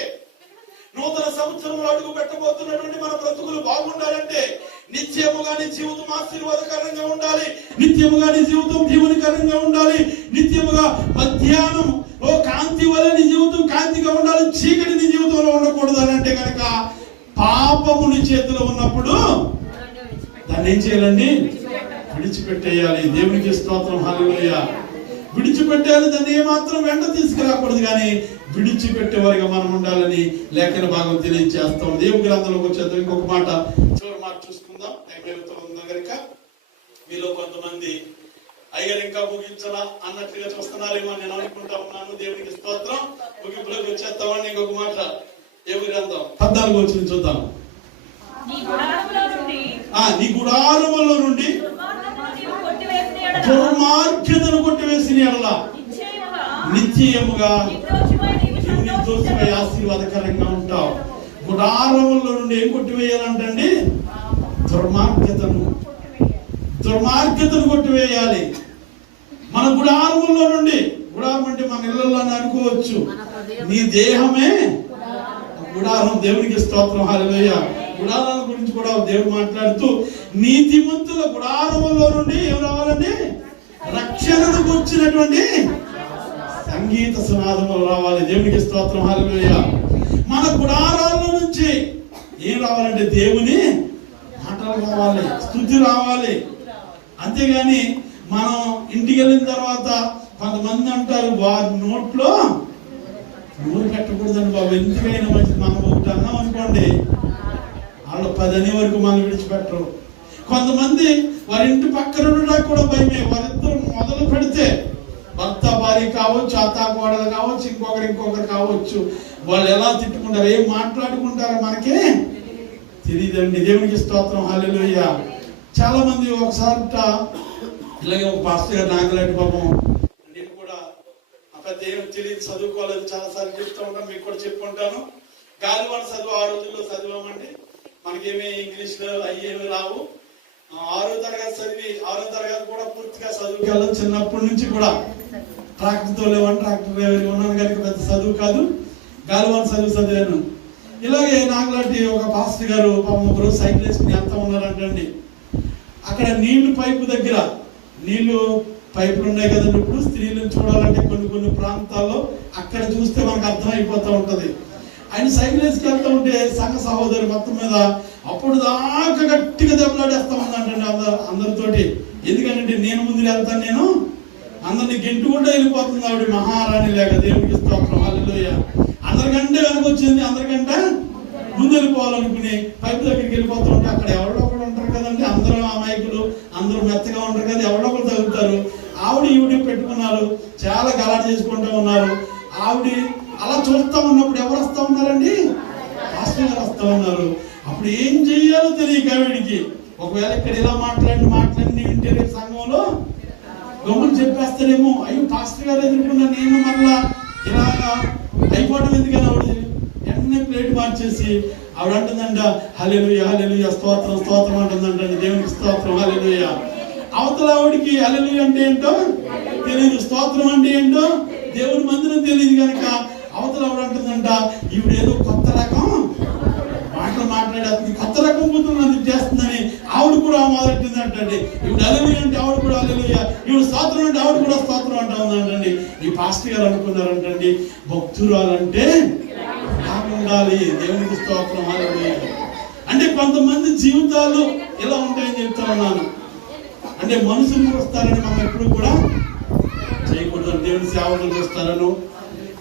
నూతన సంవత్సరంలో అడుగు పెట్టబోతున్నటువంటి మన బ్రతుకులు బాగుండాలంటే, నిత్యముగా నీ జీవితం ఆశీర్వాదకరంగా ఉండాలి, నిత్యముగా నీ జీవితం జీవనకరంగా ఉండాలి, నిత్యముగా మధ్యాహ్నం కాంతి వల్ల నీ జీవితం కాంతిగా ఉండాలి, చీకటి నీ జీవితంలో ఉండకూడదు అని అంటే కనుక, పాపము నీ చేతిలో ఉన్నప్పుడు దాన్ని ఏం చేయాలండి? విడిచిపెట్టేయాలి. దేవునికి స్తోత్రం. హల్లెలూయా. విడిచిపెట్టాలి. దాన్ని ఏమాత్రం వెంట తీసుకురాకూడదు, కానీ విడిచిపెట్టేవారిగా మనం ఉండాలని లేఖన భాగం తెలియజేస్తాం. దేవుని గ్రంథంలోకి వచ్చేద్దాం. ఇంకొక మాట, చివరి మాట చూసుకుందాం. కనుక మీలో కొంతమంది అయ్యారు ఇంకా ముగించలా అన్నట్లుగా చూస్తున్నారేమో నేను అనుకుంటా ఉన్నాను. దేవునికి స్తోత్రం. ముగింపులోకి వచ్చేస్తామని ఇంకొక మాట, దేవుని గ్రంథం 14వ వచనం చూద్దాం. నీ గుడారములో నుండి దుర్మార్గతను కొట్టివేసిన యెడల నిత్యముగా నిర్దోషమై ఆశీర్వాదకరంగా ఉంటావు. గుడారములో నుండి ఏం కొట్టివేయాలంటండి? దుర్మార్గతను కొట్టివేయాలి. మన గుడారములో నుండి, గుడారం అంటే మన ఇళ్లలో అనుకోవచ్చు, నీ దేహమే గుడారం. దేవునికి స్తోత్రం. హల్లెలూయా. గుడారాల గురించి కూడా దేవుడు మాట్లాడుతూ, నీతిమంతుల గుడారములో నుండి ఏం రావాలండి? రక్షణకు వచ్చినటువంటి సంగీత సునాదములు రావాలి. దేవునికి స్తోత్రం. హల్లెలూయా. మన గుడారాల నుంచి ఏం రావాలంటే దేవుని మాటలు రావాలి, స్తుతి రావాలి. అంతేగాని మనం ఇంటికి వెళ్ళిన తర్వాత కొంతమంది అంటారు, వారి నోట్లో నోరు పెట్టకూడదండి బాబు, ఎందుకైనా మంచిది. మనం ఒకటి అన్నాం అనుకోండి, వాళ్ళు 10 అనే వరకు మనం విడిచిపెట్టరు. కొంతమంది వారి ఇంటి పక్కన ఉండడానికి కూడా భయమే. వారిద్దరు మొదలు పెడితే, భర్త భార్య కావచ్చు, అత్త కోడలు కావచ్చు, ఇంకొకరు కావచ్చు, వాళ్ళు ఎలా తిట్టుకుంటారు, ఏం మాట్లాడుకుంటారో మనకే తెలియదండి. దేవునికి స్తోత్రం. హల్లెలూయా. చాలా మంది ఒకసారి ఇలాగే ఒక పాస్టర్ గారు నాగలాంటి పాపం, నేను కూడా పెద్ద ఏం తెలియదు, చదువుకోలేదు, చాలా సార్లు చెప్తూ ఉంటాను, మీకు కూడా చెప్పుకుంటాను. గాలివాన చదువు ఆ రోజుల్లో చదివామండి. మనకేమీ ఇంగ్లీష్ లో అయ్యేవి రావు. 6వ తరగతి చదివి 6వ తరగతి కూడా పూర్తిగా చదువుకెళ్ళాం. చిన్నప్పటి నుంచి కూడా ట్రాక్టర్తో లేవని ట్రాక్టర్ డ్రైవర్ ఉన్నాను కనుక పెద్ద చదువు కాదు, గాలివాన చదివాను. ఇలాగే నాగలాంటి ఒక పాస్టర్ గారు పాపం ఒకరోజు సైకిల్ వేసుకుని వెళ్తా ఉన్నారంటండి. అక్కడ నీళ్లు పైపు దగ్గర, నీళ్లు పైపులు ఉన్నాయి కదండి. ఇప్పుడు స్త్రీలను చూడాలంటే కొన్ని ప్రాంతాల్లో అక్కడ చూస్తే మనకు అర్థం అయిపోతూ ఉంటది. ఆయన సైకిల్ వేసుకెళ్తూ ఉంటే సంఘ సహోదరు మొత్తం మీద అప్పుడు దాకా గట్టిగా దెబ్బలాడేస్తా ఉందంటండి అందరితోటి. ఎందుకంటే నేను ముందు వెళ్తాను, నేను అందరిని గెంటుకుంటూ వెళ్ళిపోతుంది ఆవిడ, మహారాణి లేక. దేవునికి స్తోత్రం. హల్లెలూయా. అందరికంటే వెనక వచ్చింది, అందరికంటే ముందు వెళ్ళిపోవాలనుకుని పైపు దగ్గరికి వెళ్ళిపోతూ ఉంటే అక్కడ ఎవరో ఒకరు ఉంటారు కదండి, అందరూ అమాయకులు, అందరూ మెత్తగా ఉంటారు కదా, ఎవరో ఒకరు తగులుతారు. ఆవిడ ఈవిడ పెట్టుకున్నారు, చాలా గలాట చేసుకుంటూ ఉన్నారు. ఆవిడ అలా చూస్తా ఉన్నప్పుడు ఎవరు వస్తా ఉన్నారండి? పాస్టర్ గారు వస్తా ఉన్నారు. అప్పుడు ఏం చెయ్యాలో తెలియక ఆవిడికి, ఒకవేళ ఇక్కడ ఇలా మాట్లాడి వింటే రేపు సంఘంలో గమ్ముని చెప్పేస్తారేమో, అయ్యో పాస్టర్ గారు ఎదుర్కొన్నా నేను మళ్ళా ఇలాగా అయిపోవడం ఎందుకని ఆవిడ వెంటనే ప్లేట్ మార్చేసి ఆవిడ అంటుందంట, హల్లెలూయా హల్లెలూయా, స్తోత్రం స్తోత్రం అంటుందంట. దేవునికి స్తోత్రం. హల్లెలూయా. అవతల ఆవిడికి హల్లెలూయా అంటే ఏంటో తెలియదు, స్తోత్రం అంటే ఏంటో దేవుని మందిరం తెలియదు కనుక అవతల ఆవిడ అంటుందంట, ఈవిడేదో కొత్త రకం మాటలు మాట్లాడేస్తుంది, కొత్త రకం కూతురు చేస్తుందని ఆవిడ కూడా మొదలెట్టిందంటండి. ఈవిడ హల్లెలూయా అంటే ఆవిడ కూడా హల్లెలూయా, ఈవిడ స్తోత్రం అంటే ఆవిడ కూడా స్తోత్రం అంటా ఉందంటండి. ఈ పాస్టర్ గారు అనుకున్నారంటండి, భక్తురాలంటే ఉండాలి. దేవునికి స్తోత్రం. హల్లెలూయా. అంటే కొంతమంది జీవితాలు ఇలా ఉంటాయని చెప్తా ఉన్నాను. అంటే మనుషులు చూస్తారని మనం ఎప్పుడు కూడా చేయకూడదు. దేవుని సేవకులు చూస్తారను,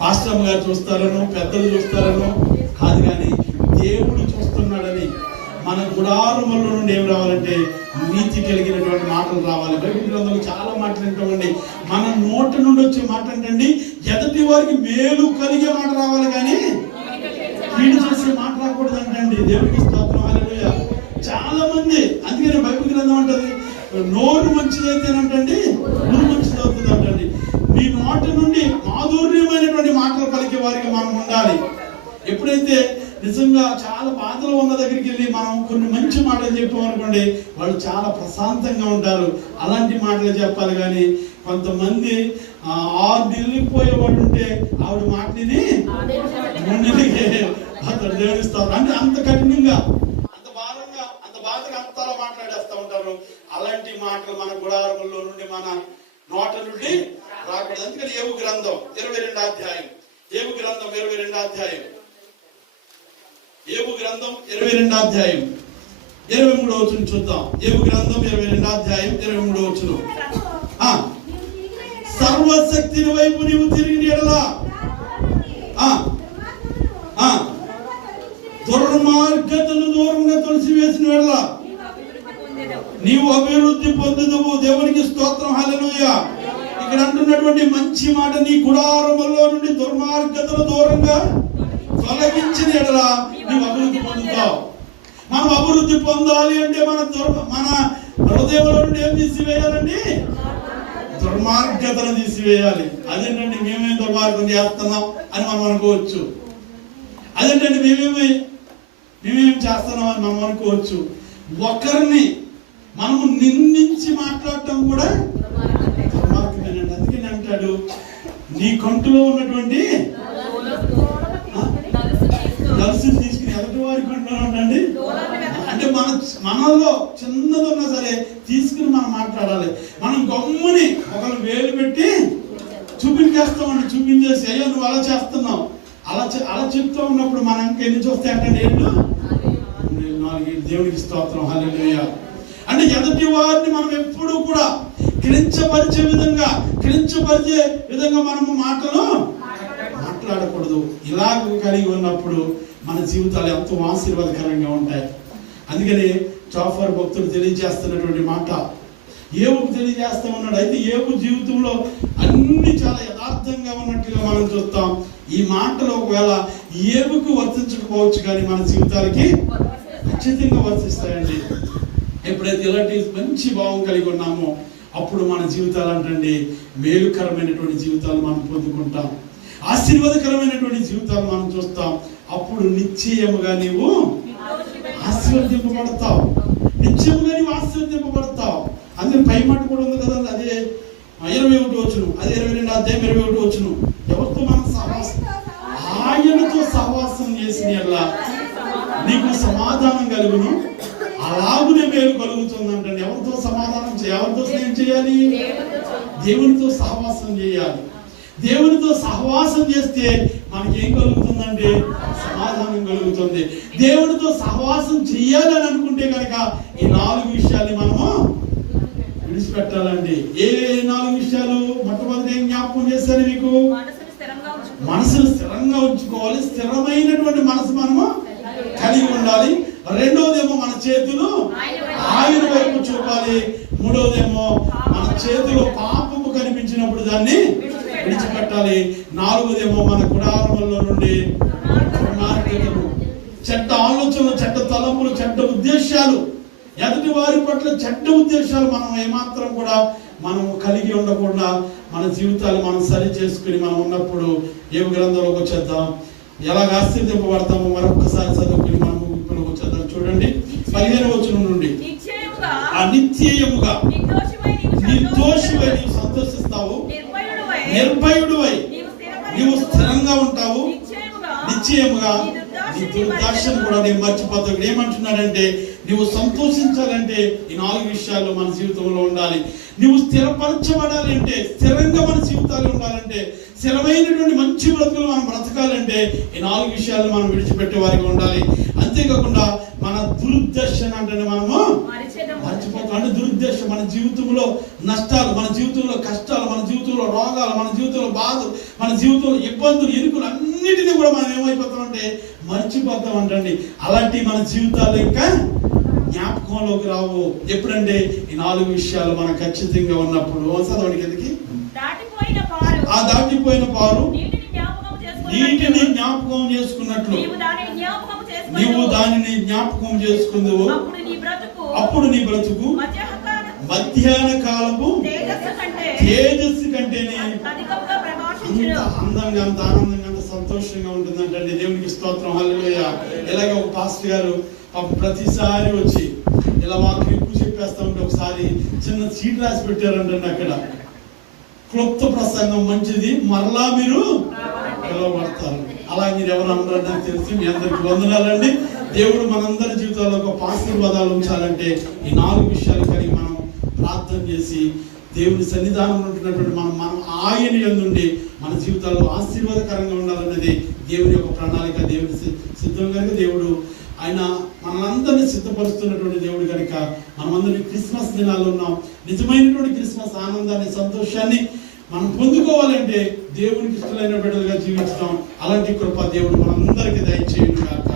పాస్టర్ గారు చూస్తారను, పెద్దలు చూస్తారను కాదు, కానీ దేవుడు చూస్తున్నాడని మన గుడారముల నుండి ఏం రావాలంటే నీతి కలిగినటువంటి మాటలు రావాలి. బైబిల్ గ్రంథంలో చాలా మాటలు వింటామండి. మన నోటి నుండి వచ్చే మాట ఏంటండి, ఎదుటి వారికి మేలు కలిగే మాట రావాలి, కానీ కీడు చేసే మాట రాకూడదు అంటండి. దేవుడికి స్తోత్రం, హల్లెలూయా. చాలా మంది అందుకని బైబిల్ గ్రంథం అంటది, నోరు మంచిదైతేనంటండి ఊరు మంచిది అవుతుంది అంటండి. మీ నోటి నుండి మాధుర్యమైనటువంటి మాటలు పలికే వారికి మనం ఉండాలి. ఎప్పుడైతే నిజంగా చాలా బాధలు ఉన్న దగ్గరికి వెళ్ళి మనం కొన్ని మంచి మాటలు చెప్పామనుకోండి, వాళ్ళు చాలా ప్రశాంతంగా ఉంటారు. అలాంటి మాటలు చెప్పాలి, కానీ కొంతమంది వెళ్ళిపోయే వాళ్ళు ఉంటే ఆవిడ మాటని అతను దేవుడిస్తారు అంటే అంత కఠినంగా, అంత భారంగా, అంత బాధగా అంతలా మాట్లాడేస్తా ఉంటారు. అలాంటి మాటలు మన గుడారములో నుండి, మన నోట నుండి రాకూడదు. అందుకని యోబు గ్రంథం 22వ అధ్యాయం, యోబు గ్రంథం 22వ అధ్యాయం, యోబు గ్రంథం 22వ అధ్యాయం 23వ వచనం చూద్దాం. యోబు గ్రంథం 22వ అధ్యాయం 23వ వచనం. సర్వశక్తిని వైపు నీవు తిరిగిన యెడల దుర్మార్గతను దూరంగా తొలసివేసిన యెడల నీవు అభివృద్ధి పొందుదువు. దేవునికి స్తోత్రం, హల్లెలూయా. ఇక్కడ అంటున్నటువంటి మంచి మాట, నీ గుడారములో నుండి దుర్మార్గతను దూరంగా తొలగించిన యెడల నీవు అభివృద్ధి పొందుతావు. మనం అభివృద్ధి పొందాలి అంటే మన హృదయంలో నుండి ఏం తీసివేయాలండి? దుర్మార్గతను తీసివేయాలి. అదేంటండి మేమేం దుర్మార్గం చేస్తున్నాం అని మనం అనుకోవచ్చు. అదేంటండి మేమేం చేస్తున్నాం అని మనం అనుకోవచ్చు. ఒకరిని మనము నిందించి మాట్లాడటం కూడా దుర్మార్గమేనండి. అందుకని అంటాడు, నీ కంటిలో ఉన్నటువంటి నలుసుని తీసుకుని ఎదుటి వారి కంటిలో ఉండండి. అంటే మనలో చిన్నదున్నా సరే తీసుకుని మనం మాట్లాడాలి. మనం గమ్ముని ఒకరు వేలు పెట్టి చూపించేస్తామండి. చూపించేసి అయ్యో నువ్వు అలా చేస్తున్నావు, అలా చెప్తూ ఉన్నప్పుడు మనం ఎన్ని చూస్తే అంటే 4 దేవునికి స్తోత్రం, హల్లెలూయా. అంటే ఎదుటి వారిని మనం ఎప్పుడు కూడా కించపరిచే విధంగా మనము మాటలు మాట్లాడకూడదు. ఇలాగ కలిగి ఉన్నప్పుడు మన జీవితాలు ఎంతో ఆశీర్వాదకరంగా ఉంటాయి. అందుకని చాఫర్ భక్తుడు తెలియజేస్తున్నటువంటి మాట యోబుకు తెలియజేస్తా ఉన్నాడు. అయితే యోబు జీవితంలో అన్ని చాలా యథార్థంగా ఉన్నట్టుగా మనం చూస్తాం. ఈ మాటలు ఒకవేళ యోబుకు వర్తించకపోవచ్చు, కానీ మన జీవితాలకి ఖచ్చితంగా వర్తిస్తాయండి. ఎప్పుడైతే ఇలాంటి మంచి భావం కలిగి ఉన్నామో అప్పుడు మన జీవితాలు అంటండి మేలుకరమైనటువంటి జీవితాలు మనం పొందుకుంటాం, ఆశీర్వాదకరమైనటువంటి జీవితాలు మనం చూస్తాం. అప్పుడు నిశ్చయముగా నీవు ఆశీర్వదింపబడతావు, నిశ్చయముగా నీవు ఆశీర్వదింపబడతావు. అందుకని పై మాట కూడా ఉంది కదా, అదే 21వ వచనం, అదే 22వ అధ్యాయం 21వ వచనం. ఎవరితో మనం ఆయనతో సహవాసం చేసిన యెడల నీకు సమాధానం కలుగును, అలాగునే మేలు కలుగుతుంది అంటండి. ఎవరితో ఎవరితో స్నేహం చేయాలి? దేవునితో సహవాసం చేయాలి. దేవునితో సహవాసం చేస్తే మనకి ఏం కలుగుతుందంటే సమాధానం కలుగుతుంది. దేవునితో సహవాసం చేయాలని అనుకుంటే కనుక ఈ 4 విషయాల్ని మనము విడిచిపెట్టాలండి. ఏ 4 విషయాలు? మొట్టమొదటి ఏం జ్ఞాపకం చేశారు మీకు? మనసును స్థిరంగా ఉంచుకోవాలి. స్థిరమైనటువంటి మనసు మనము కలిగి ఉండాలి. రెండోదేమో మన చేతులు ఆయన వైపు చూపాలి. మూడోదేమో మన చేతిలో పాపము కనిపించినప్పుడు దాన్ని విడిచిపెట్టాలి. 4వదేమో మన గుడారములో నుండి దుర్మార్గతలు, చెడ్డ ఆలోచనలు, చెడ్డ తలంపులు, చెడ్డ ఉద్దేశాలు, ఎదుటి వారి పట్ల చెడ్డ ఉద్దేశాలు మనం ఏమాత్రం కూడా మనం కలిగి ఉండకుండా మన జీవితాలు మనం సరి చేసుకుని మనం ఉన్నప్పుడు యోబు గ్రంథంలోకి వచ్చేద్దాం. ఎలాగ ఆశీర్వదింపబడతామో మరొకసారి చదువుకుని మనం ముగింపులోకి వచ్చేద్దాం. చూడండి 15వ వచనం నుండి. నిశ్చయముగా నిర్దోషివై నీవు సంతోషిస్తావు, నిర్భయుడివై నీవు స్థిరంగా ఉంటావు, నిశ్చయముగా నీ దుర్దర్శనం కూడా నేను మర్చిపోతావు. ఏమంటున్నాడంటే నువ్వు సంతోషించాలంటే ఈ 4 విషయాలు మన జీవితంలో ఉండాలి. నువ్వు స్థిరపరచబడాలి అంటే, స్థిరంగా మన జీవితాలు ఉండాలంటే, స్థిరమైనటువంటి మంచి బ్రతుకులు మనం బ్రతకాలంటే ఈ 4 విషయాలు మనం విడిచిపెట్టే వారికి ఉండాలి. అంతే అంతేకాకుండా మన దురుద్దేశం అంటే మనము మర్చిపోతాం. అంటే దురుద్దేశం మన జీవితంలో నష్టాలు, మన జీవితంలో కష్టాలు, మన జీవితంలో రోగాలు, మన జీవితంలో బాధలు, మన జీవితంలో ఇబ్బందులు, ఇరుకులు అన్నిటినీ కూడా మనం ఏమైపోతాం అంటే మర్చిపోతాం అంటండి. అలాంటి మన జీవితాలు ఇంకా జ్ఞాపకంలోకి రావు. ఎప్పుడంటే ఈ 4 విషయాలు మనం ఖచ్చితంగా ఉన్నప్పుడు. చదవడానికి ఎందుకు దాటిపోయిన పారు నీటిని జ్ఞాపకం చేసుకున్నట్లు నీవు దానిని జ్ఞాపకం చేసుకుందువు, అప్పుడు నీ బ్రతుకు మధ్యాహ్న కాలపు తేజస్సు కంటేనే అంత అందంగా, అంత ఆనందంగా, అంత సంతోషంగా ఉంటుందంటండి. దేవునికి స్తోత్రం, హల్లెలూయా. ఇలాగే ఒక పాస్టర్ గారు ప్రతిసారి వచ్చి ఇలా వాక్యం ఎక్కువ చెప్పేస్తా ఉంటే ఒకసారి చిన్న సీట్ రాసి పెట్టారంటండి. అక్కడ క్లుప్త ప్రసంగం మంచిది, మరలా మీరు పిలువబడతారు. అలా మీరు ఎవరు అన్నారని నాకు తెలిసి మీ అందరికి వందనాలండి. దేవుడు మనందరి జీవితాల్లో ఒక ఆశీర్వాదాలు ఉంచాలంటే ఈ 4 విషయాలు కలిగి మనం ప్రార్థన చేసి దేవుని సన్నిధానంలో ఉంటున్నటువంటి మనం ఆయన యందుండి మన జీవితాల్లో ఆశీర్వాదకరంగా ఉండాలన్నది దేవుని యొక్క ప్రణాళిక. దేవుని సిద్ధం కనుక దేవుడు ఆయన మనందరినీ సిద్ధపరుస్తున్నటువంటి దేవుడు కనుక మనమందరినీ క్రిస్మస్ దినాల్లో ఉన్నాం. నిజమైనటువంటి క్రిస్మస్ ఆనందాన్ని, సంతోషాన్ని మనం పొందుకోవాలంటే దేవునికి ఇష్టమైన బిడ్డలుగా జీవించడం, అలాంటి కృప దేవుడు మనందరికీ దయచేయును గాక.